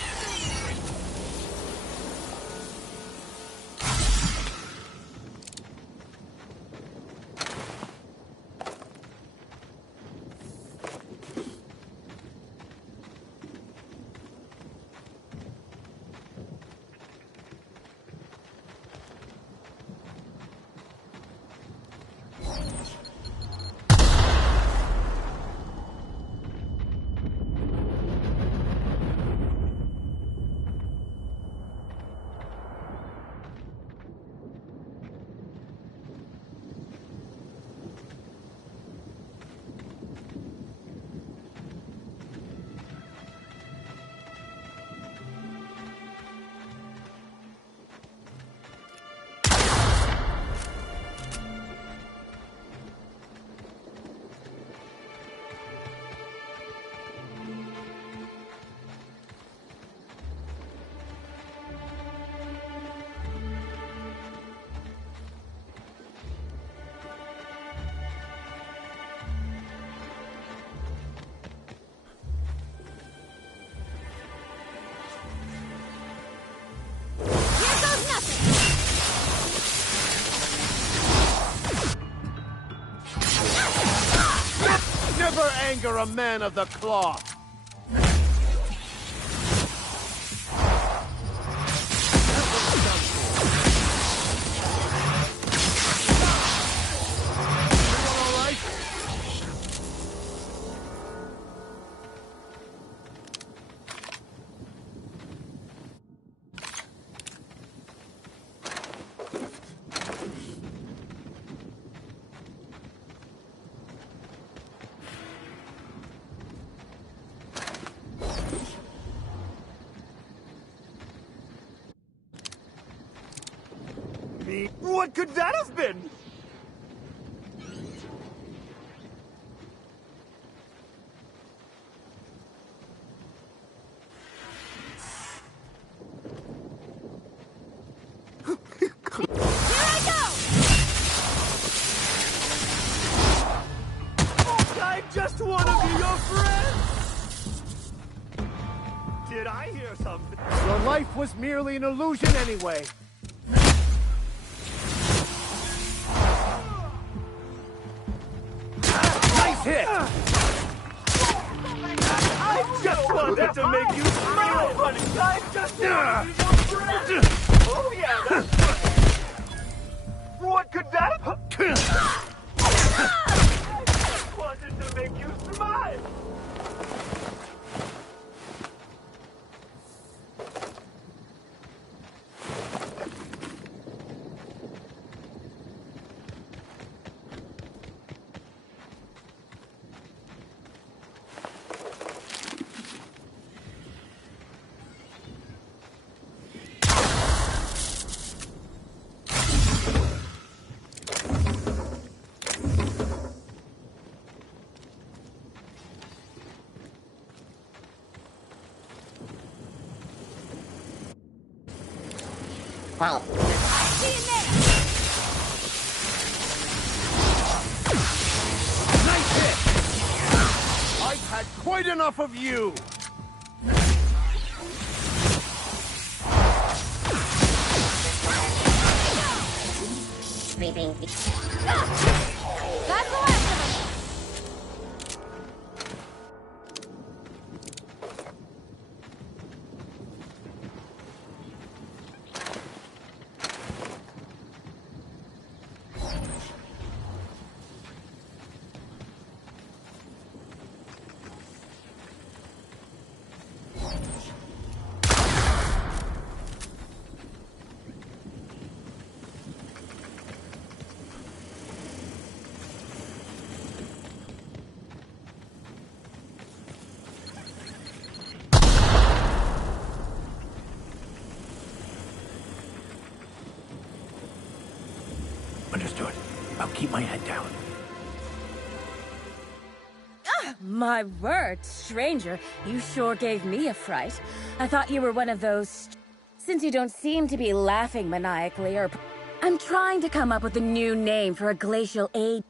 Never anger a man of the cloth! What could that have been? life was merely an illusion anyway. Nice hit! I just wanted to make you smile, buddy! I just wanted to Oh yeah, that's right. What could that I just wanted to make you smile! Wow. Nice hit! I've had quite enough of you! Sleeping. That's the last of them! Understood. I'll keep my head down. My word, stranger, you sure gave me a fright. I thought you were one of those... Since you don't seem to be laughing maniacally or... I'm trying to come up with a new name for a glacial age.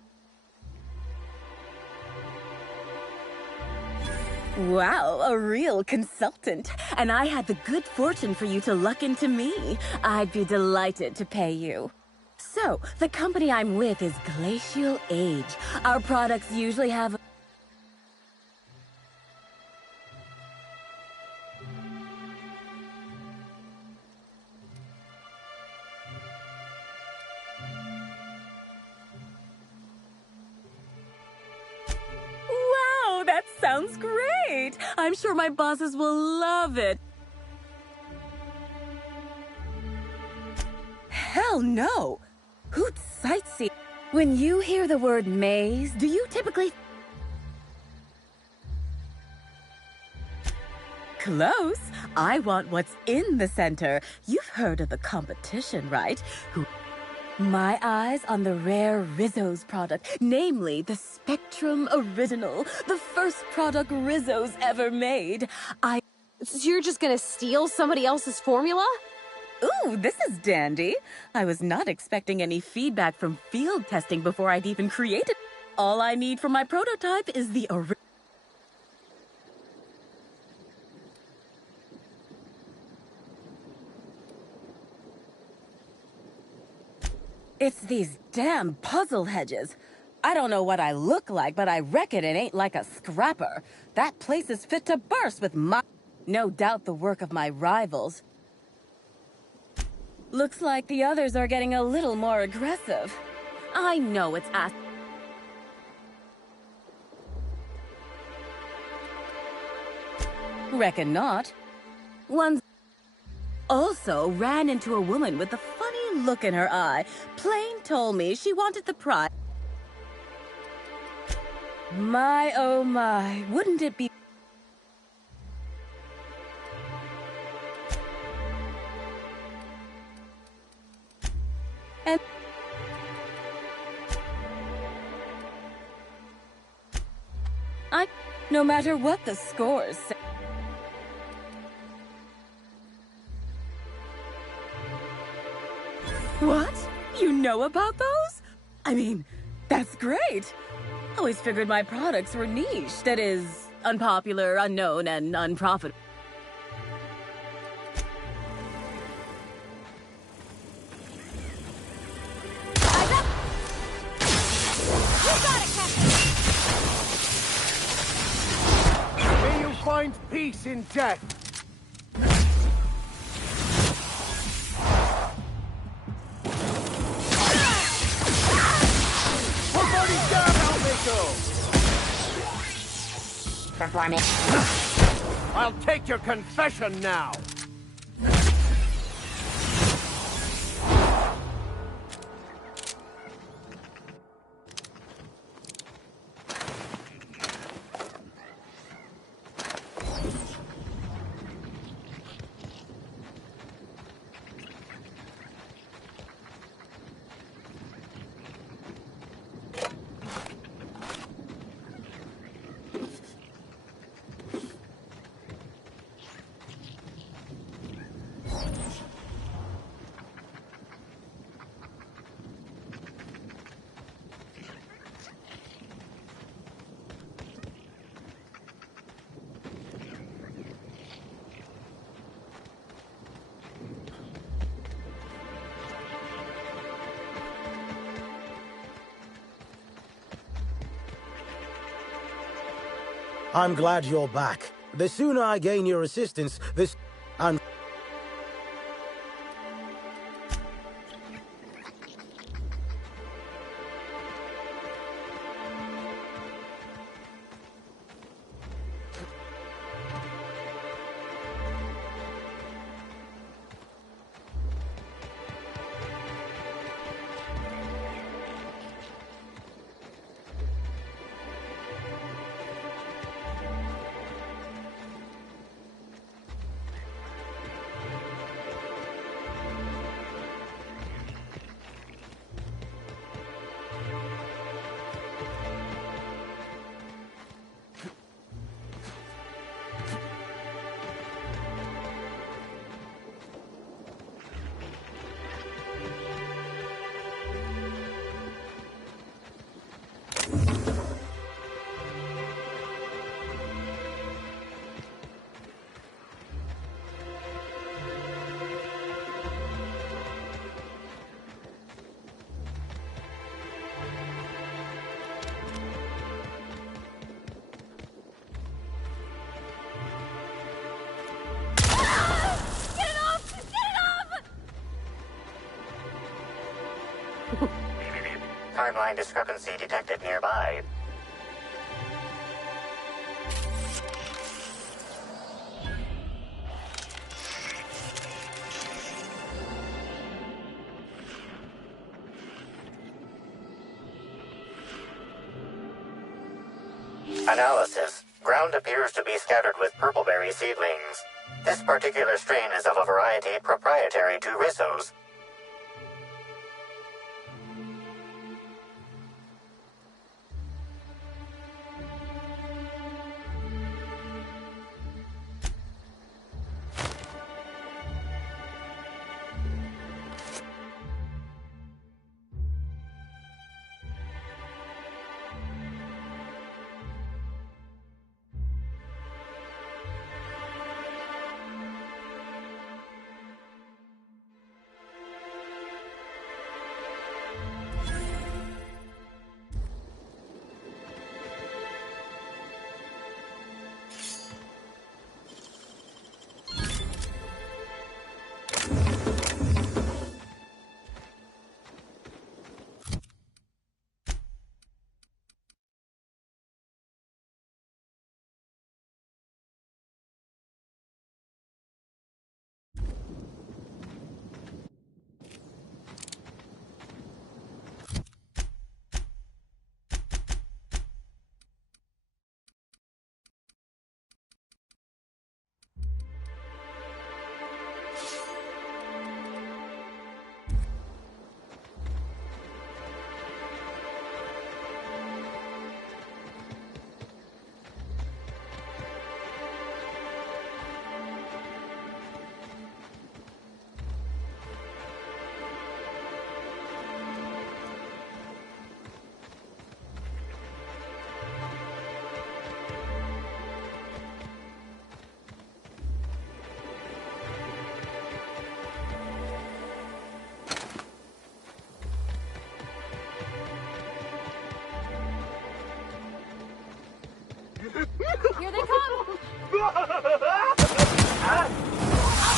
Wow, a real consultant. And I had the good fortune for you to luck into me. I'd be delighted to pay you. So, the company I'm with is Glacial Age. Our products usually have... Wow, that sounds great! I'm sure my bosses will love it. Hell no! Who'd sightsee? When you hear the word maze, do you typically... Close. I want what's in the center. You've heard of the competition, right? My eyes on the rare Rizzo's product, namely the Spectrum Original, the first product Rizzo's ever made. So you're just gonna steal somebody else's formula? Ooh, this is dandy. I was not expecting any feedback from field testing before I'd even created. All I need for my prototype is the original. It's these damn puzzle hedges. I don't know what I look like, but I reckon it ain't like a scrapper. That place is fit to burst with my... No doubt the work of my rivals. Looks like the others are getting a little more aggressive. I know it's Reckon not. One also ran into a woman with a funny look in her eye. Plain told me she wanted the prize. My oh my, wouldn't it be... And no matter what the scores say. What? You know about those? I mean, that's great. Always figured my products were niche. That is, unpopular, unknown, and unprofitable. find peace in death. We're burning down Almaco! Performing. I'll take your confession now! I'm glad you're back. The sooner I gain your assistance, I'm... Timeline discrepancy detected nearby. Analysis. Ground appears to be scattered with purpleberry seedlings. This particular strain is of a variety proprietary to Rizzo's.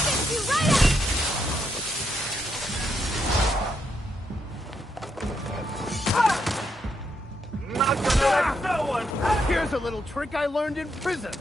fix you right up! Not gonna let no one! Here's a little trick I learned in prison.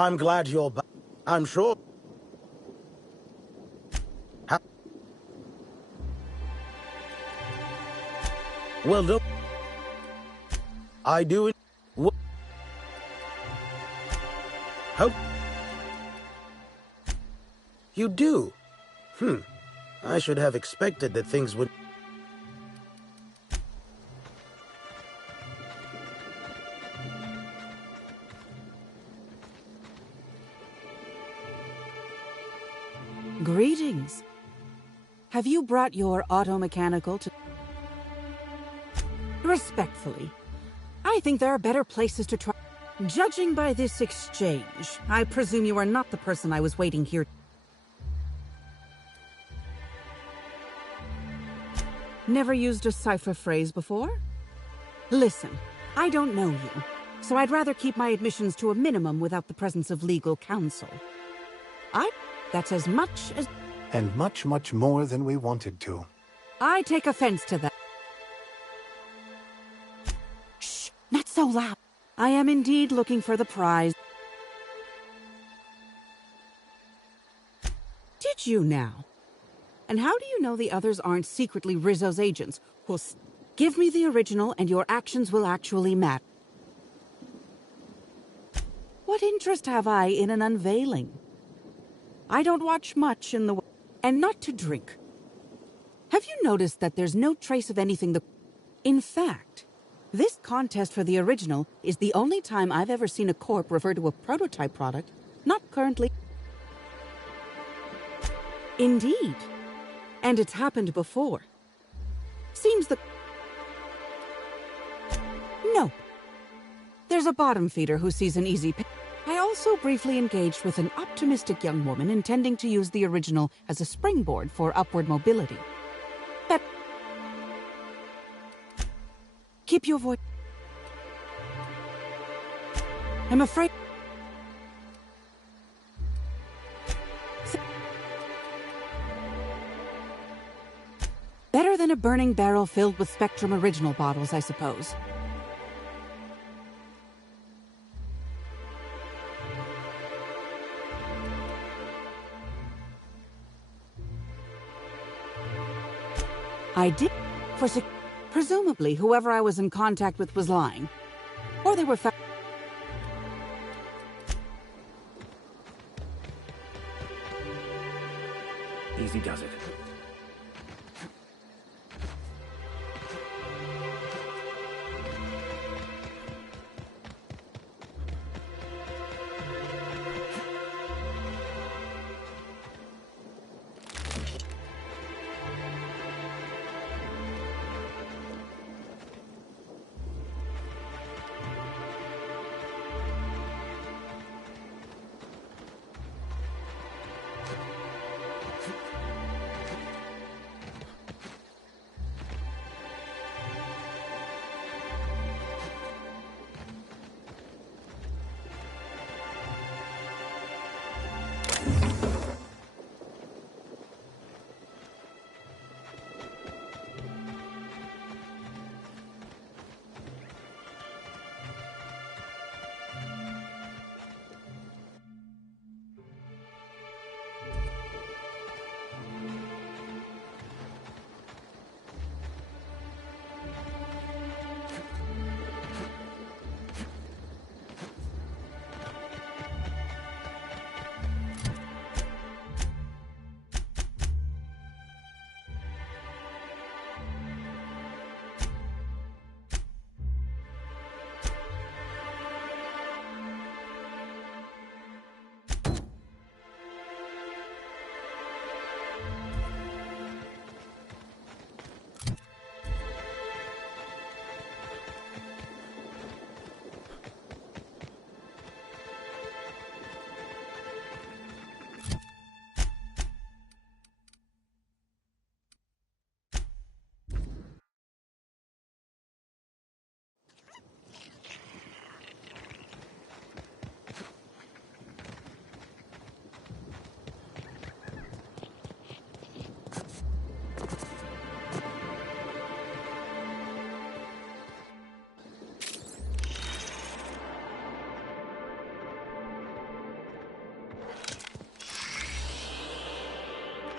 I'm glad you're back. I'm sure. Well, look. I do it. How? You do? I should have expected that things would... Greetings. Have you brought your auto-mechanical to... Respectfully, I think there are better places to try... Judging by this exchange, I presume you are not the person I was waiting here. Never used a cipher phrase before? Listen, I don't know you, so I'd rather keep my admissions to a minimum without the presence of legal counsel. That's as much as... And much, much more than we wanted to. I take offense to that. Shh! Not so loud. I am indeed looking for the prize. Did you now? And how do you know the others aren't secretly Rizzo's agents? Who'll give me the original and your actions will actually matter. What interest have I in an unveiling? I don't watch much in the... And not to drink. Have you noticed that there's no trace of anything the... In fact, this contest for the original is the only time I've ever seen a corp refer to a prototype product, not currently... Indeed. And it's happened before. Seems the... No. There's a bottom feeder who sees an easy... I also briefly engaged with an optimistic young woman intending to use the original as a springboard for upward mobility. But... Keep your voice... I'm afraid... Better than a burning barrel filled with Spectrum original bottles, I suppose. I did, presumably whoever I was in contact with was lying. Or they were Easy does it.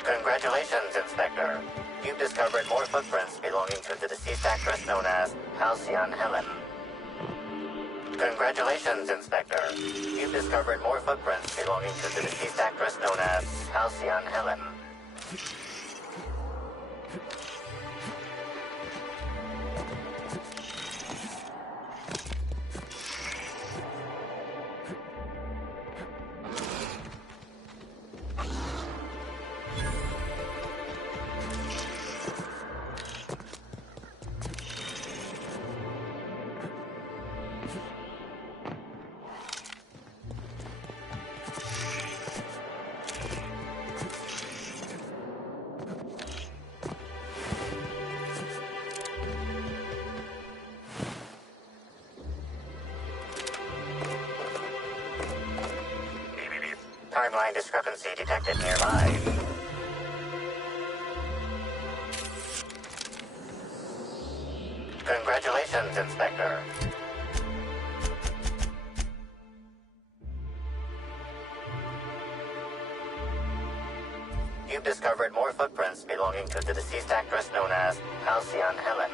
Congratulations, Inspector. You've discovered more footprints belonging to the deceased actress known as Halcyon Helen. Congratulations, Inspector. You've discovered more footprints belonging to the deceased actress known as Halcyon Helen. Timeline discrepancy detected nearby. Congratulations, Inspector. You've discovered more footprints belonging to the deceased actress known as Halcyon Helen.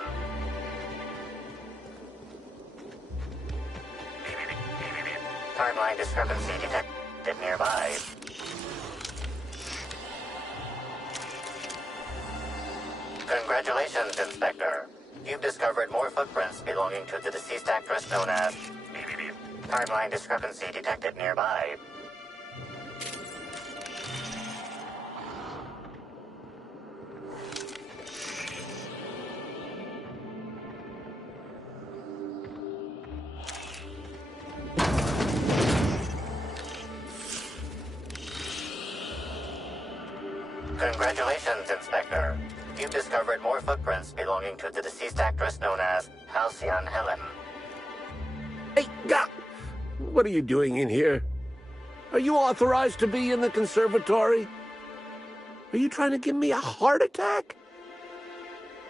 Timeline discrepancy detected nearby. Congratulations, Inspector. You've discovered more footprints belonging to the deceased actress known as... Timeline discrepancy detected nearby. Congratulations, Inspector. You've discovered more footprints belonging to the deceased actress known as Halcyon Helen. Hey, what are you doing in here? Are you authorized to be in the conservatory? Are you trying to give me a heart attack?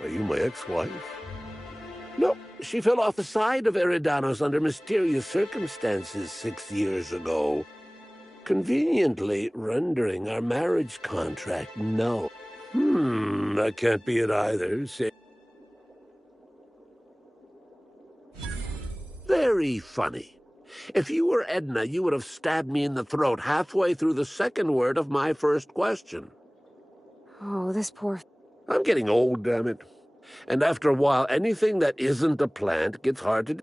Are you my ex-wife? No, she fell off the side of Eridanos under mysterious circumstances 6 years ago, conveniently rendering our marriage contract null. That can't be it either. Very funny. If you were Edna, you would have stabbed me in the throat halfway through the second word of my first question. Oh, this poor... I'm getting old, damn it. And after a while, anything that isn't a plant gets hard to do.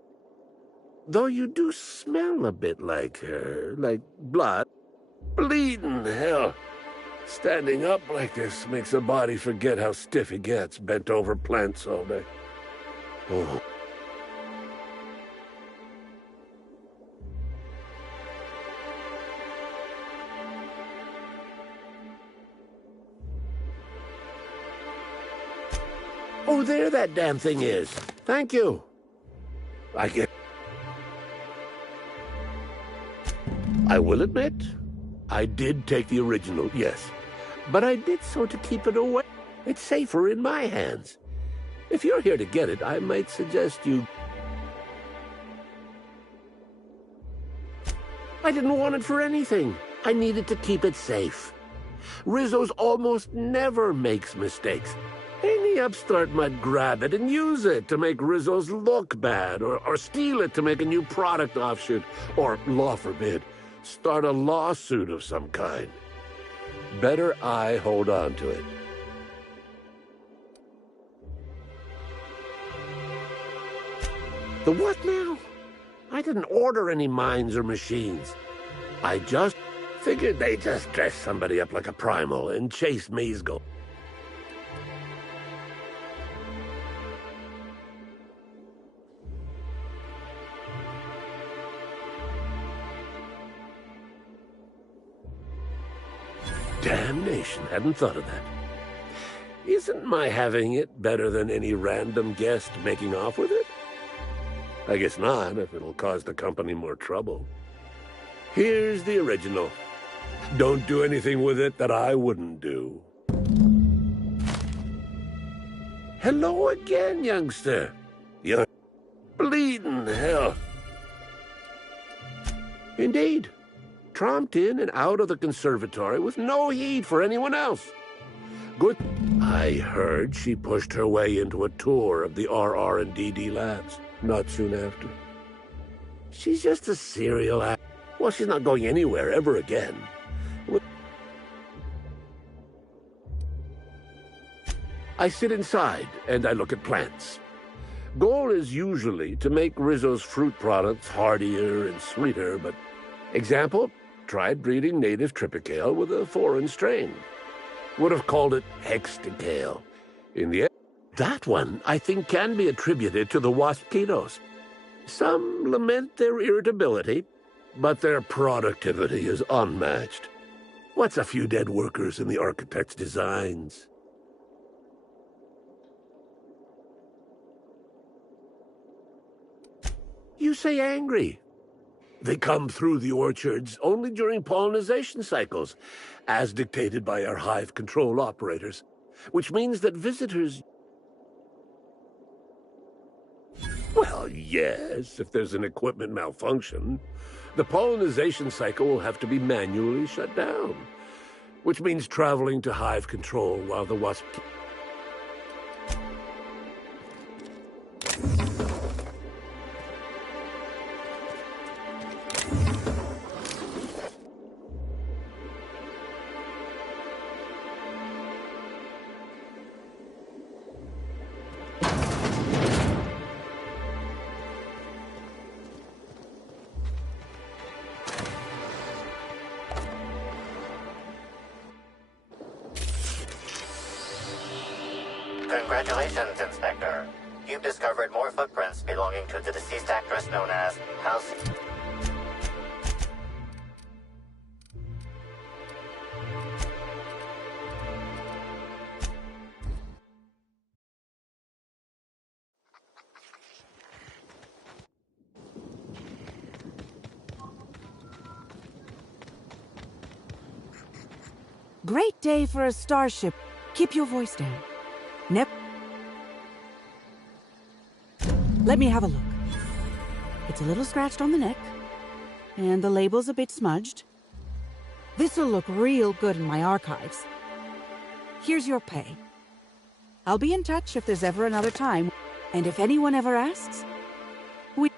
Though you do smell a bit like her, like blood. Bleeding, hell. Standing up like this makes a body forget how stiff it gets, bent over plants all day. Oh. Oh, there that damn thing is. Thank you. I will admit, I did take the original, yes. But I did so to keep it away. It's safer in my hands. If you're here to get it, I might suggest you... I didn't want it for anything. I needed to keep it safe. Rizzo's almost never makes mistakes. Any upstart might grab it and use it to make Rizzo's look bad, or steal it to make a new product offshoot, or, law forbid, start a lawsuit of some kind. Better I hold on to it. The what now? I didn't order any mines or machines. I just figured they'd just dress somebody up like a primal and chase Mazegold. Damnation, hadn't thought of that. Isn't my having it better than any random guest making off with it? I guess not, if it'll cause the company more trouble. Here's the original. Don't do anything with it that I wouldn't do. Hello again, youngster. You're bleeding hell. Indeed. Tromped in and out of the conservatory with no heed for anyone else. Good. I heard she pushed her way into a tour of the RR&DD labs not soon after. She's just a serial act. Well, she's not going anywhere ever again. I sit inside and I look at plants. Goal is usually to make Rizzo's fruit products hardier and sweeter, but example, tried breeding native Tripicale with a foreign strain. Would have called it Hexticale. In the end, that one, I think, can be attributed to the waspitos. Some lament their irritability, but their productivity is unmatched. What's a few dead workers in the architect's designs? You say angry. They come through the orchards only during pollination cycles, as dictated by our hive control operators, which means that visitors... Well, yes, if there's an equipment malfunction, the pollination cycle will have to be manually shut down, which means traveling to hive control while the wasp... Congratulations, Inspector. You've discovered more footprints belonging to the deceased actress known as House... Great day for a starship. Keep your voice down. Let me have a look. It's a little scratched on the neck, and the label's a bit smudged. This'll look real good in my archives. Here's your pay. I'll be in touch if there's ever another time, and if anyone ever asks, we...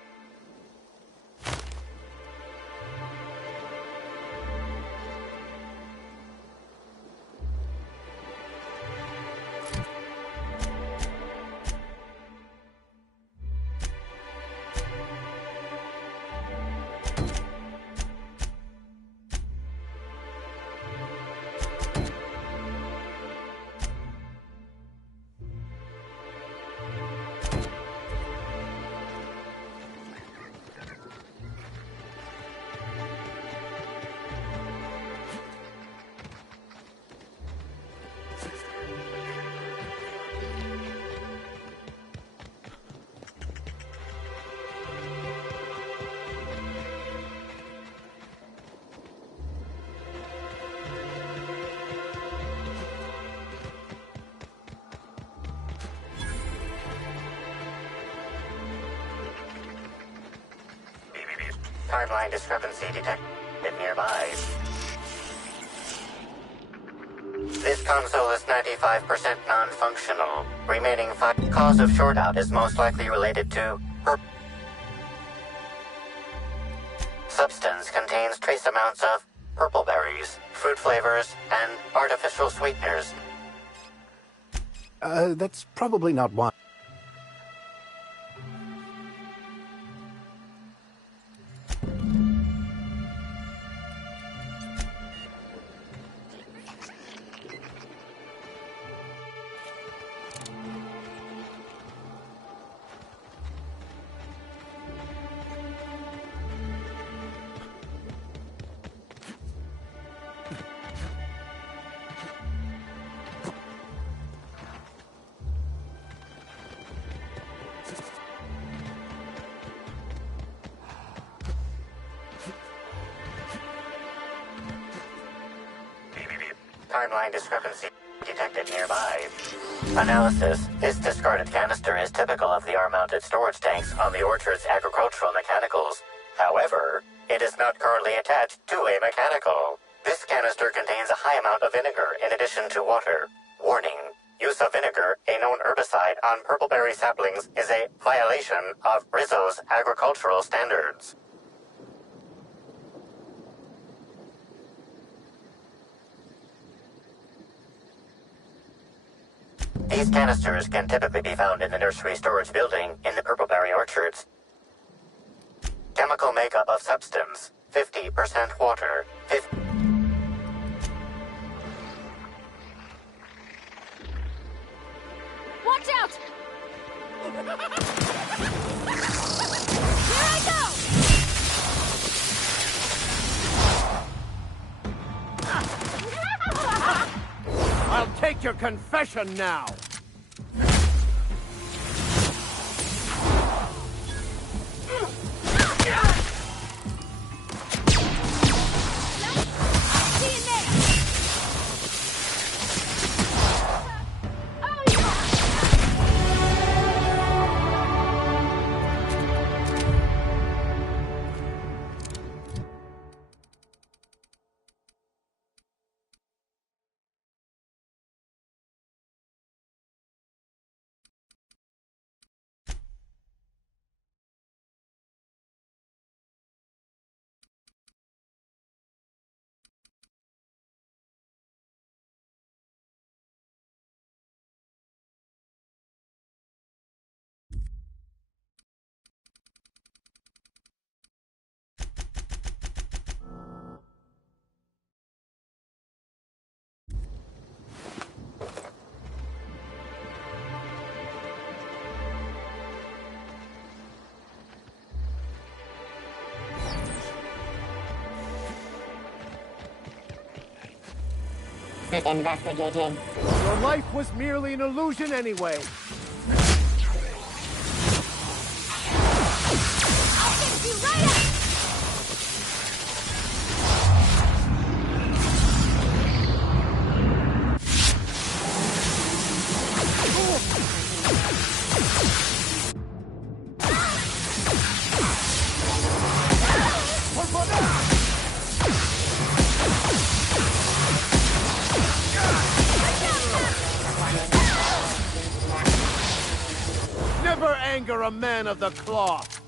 Timeline discrepancy detected nearby. This console is 95% non-functional. Remaining 5 cause of shortout is most likely related to substance contains trace amounts of purple berries, fruit flavors, and artificial sweeteners. That's probably not one. Timeline discrepancy detected nearby. Analysis. This discarded canister is typical of the R-mounted storage tanks on the Orchard's agricultural mechanicals. However, it is not currently attached to a mechanical. This canister contains a high amount of vinegar in addition to water. Warning. Use of vinegar, a known herbicide, on purpleberry saplings is a violation of Rizzo's agricultural standards. These canisters can typically be found in the nursery storage building in the purpleberry orchards. Chemical makeup of substance, 50% water, 50... Watch out! Here I go! I'll take your confession now! Investigating. Your life was merely an illusion anyway. I'll fix you right up! Never anger a man of the cloth.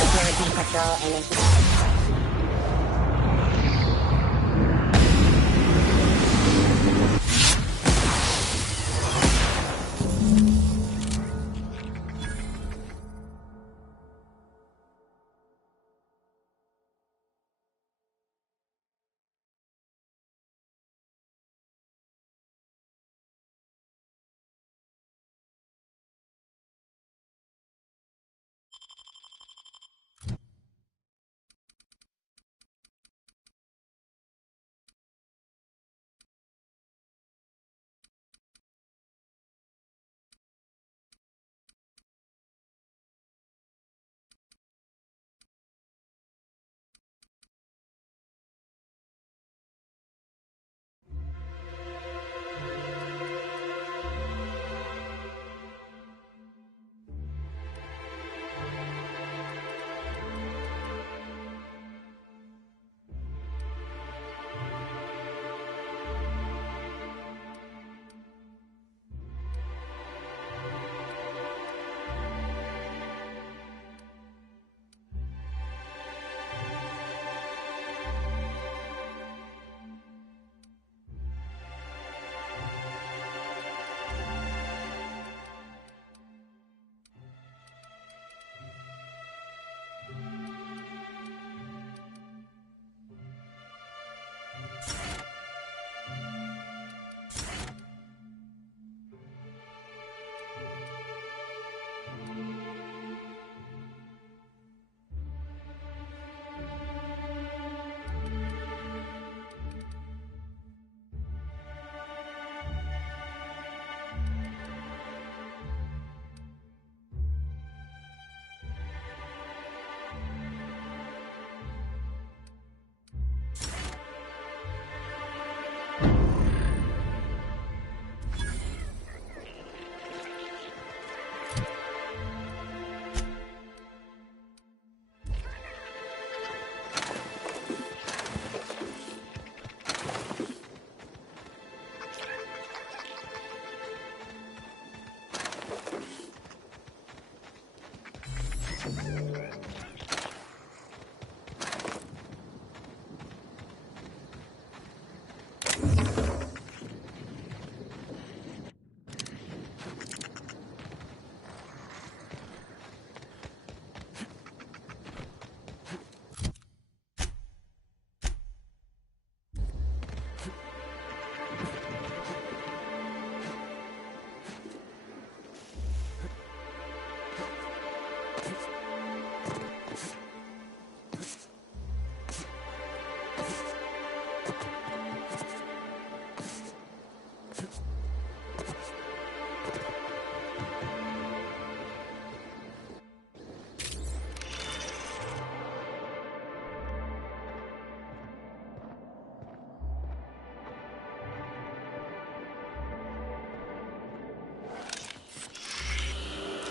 Security patrol initiated.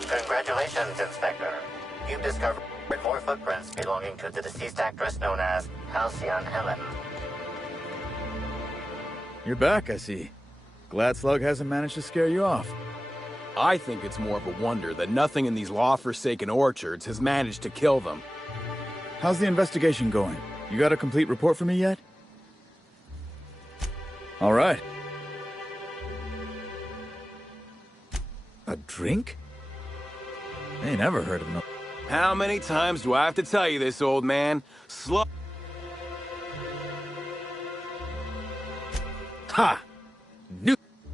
Congratulations, Inspector. You've discovered more footprints belonging to the deceased actress known as Halcyon Helen. You're back, I see. Glad Slug hasn't managed to scare you off. I think it's more of a wonder that nothing in these law-forsaken orchards has managed to kill them. How's the investigation going? You got a complete report for me yet? All right. A drink? I ain't never heard of no... How many times do I have to tell you this, old man? Ha!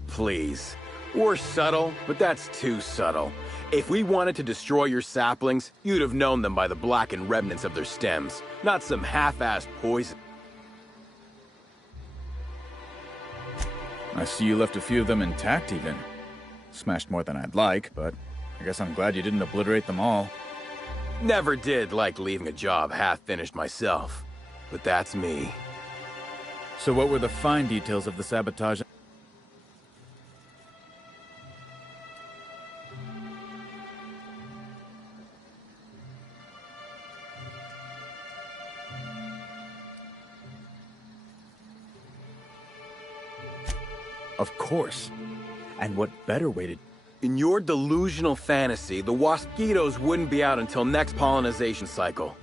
Please. We're subtle, but that's too subtle. If we wanted to destroy your saplings, you'd have known them by the blackened remnants of their stems, not some half-assed poison. I see you left a few of them intact, even. Smashed more than I'd like, but I guess I'm glad you didn't obliterate them all. Never did like leaving a job half-finished myself, but that's me. So what were the fine details of the sabotage? Of course. And what better way to... In your delusional fantasy, the Waspitos wouldn't be out until next pollination cycle.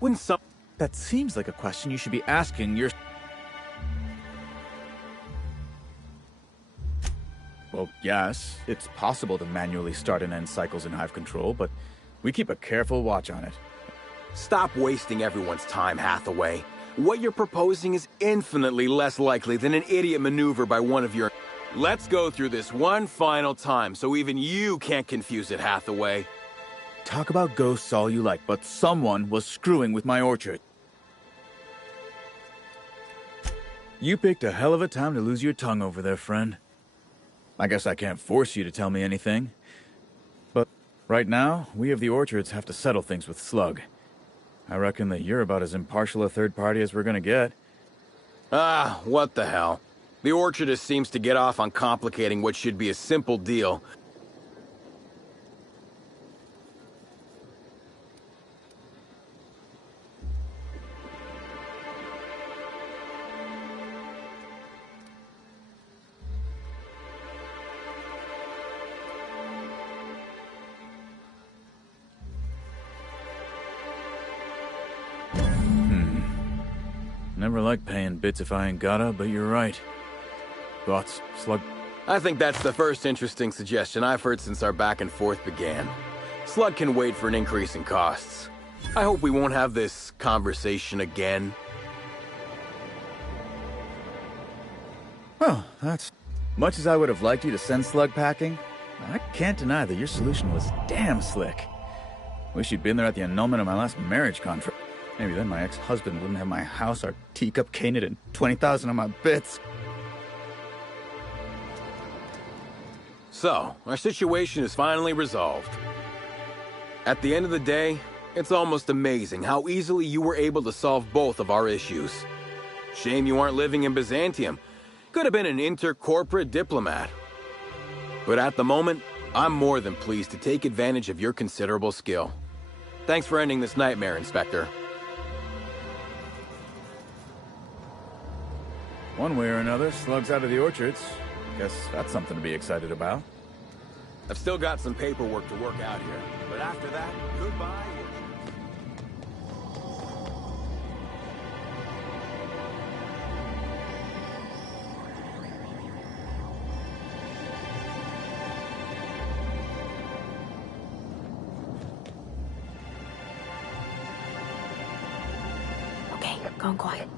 Wouldn't some... That seems like a question you should be asking your... Well, yes, it's possible to manually start and end cycles in Hive Control, but we keep a careful watch on it. Stop wasting everyone's time, Hathaway. What you're proposing is infinitely less likely than an idiot maneuver by one of your... Let's go through this one final time so even you can't confuse it, Hathaway. Talk about ghosts all you like, but someone was screwing with my orchard. You picked a hell of a time to lose your tongue over there, friend. I guess I can't force you to tell me anything. But right now, we of the orchards have to settle things with Slug. I reckon that you're about as impartial a third party as we're gonna get. Ah, what the hell. The orchardist seems to get off on complicating what should be a simple deal. Never like paying bits if I ain't gotta, but you're right. Thoughts, Slug? I think that's the first interesting suggestion I've heard since our back and forth began. Slug can wait for an increase in costs. I hope we won't have this conversation again. Well, that's... Much as I would have liked you to send Slug packing, I can't deny that your solution was damn slick. Wish you'd been there at the annulment of my last marriage contract. Maybe then my ex-husband wouldn't have my house, our teacup caneted, and 20,000 of my bits. So, our situation is finally resolved. At the end of the day, it's almost amazing how easily you were able to solve both of our issues. Shame you aren't living in Byzantium. Could have been an inter-corporate diplomat. But at the moment, I'm more than pleased to take advantage of your considerable skill. Thanks for ending this nightmare, Inspector. One way or another, Slug's out of the orchards. Guess that's something to be excited about. I've still got some paperwork to work out here, but after that, goodbye. Okay, gone quiet.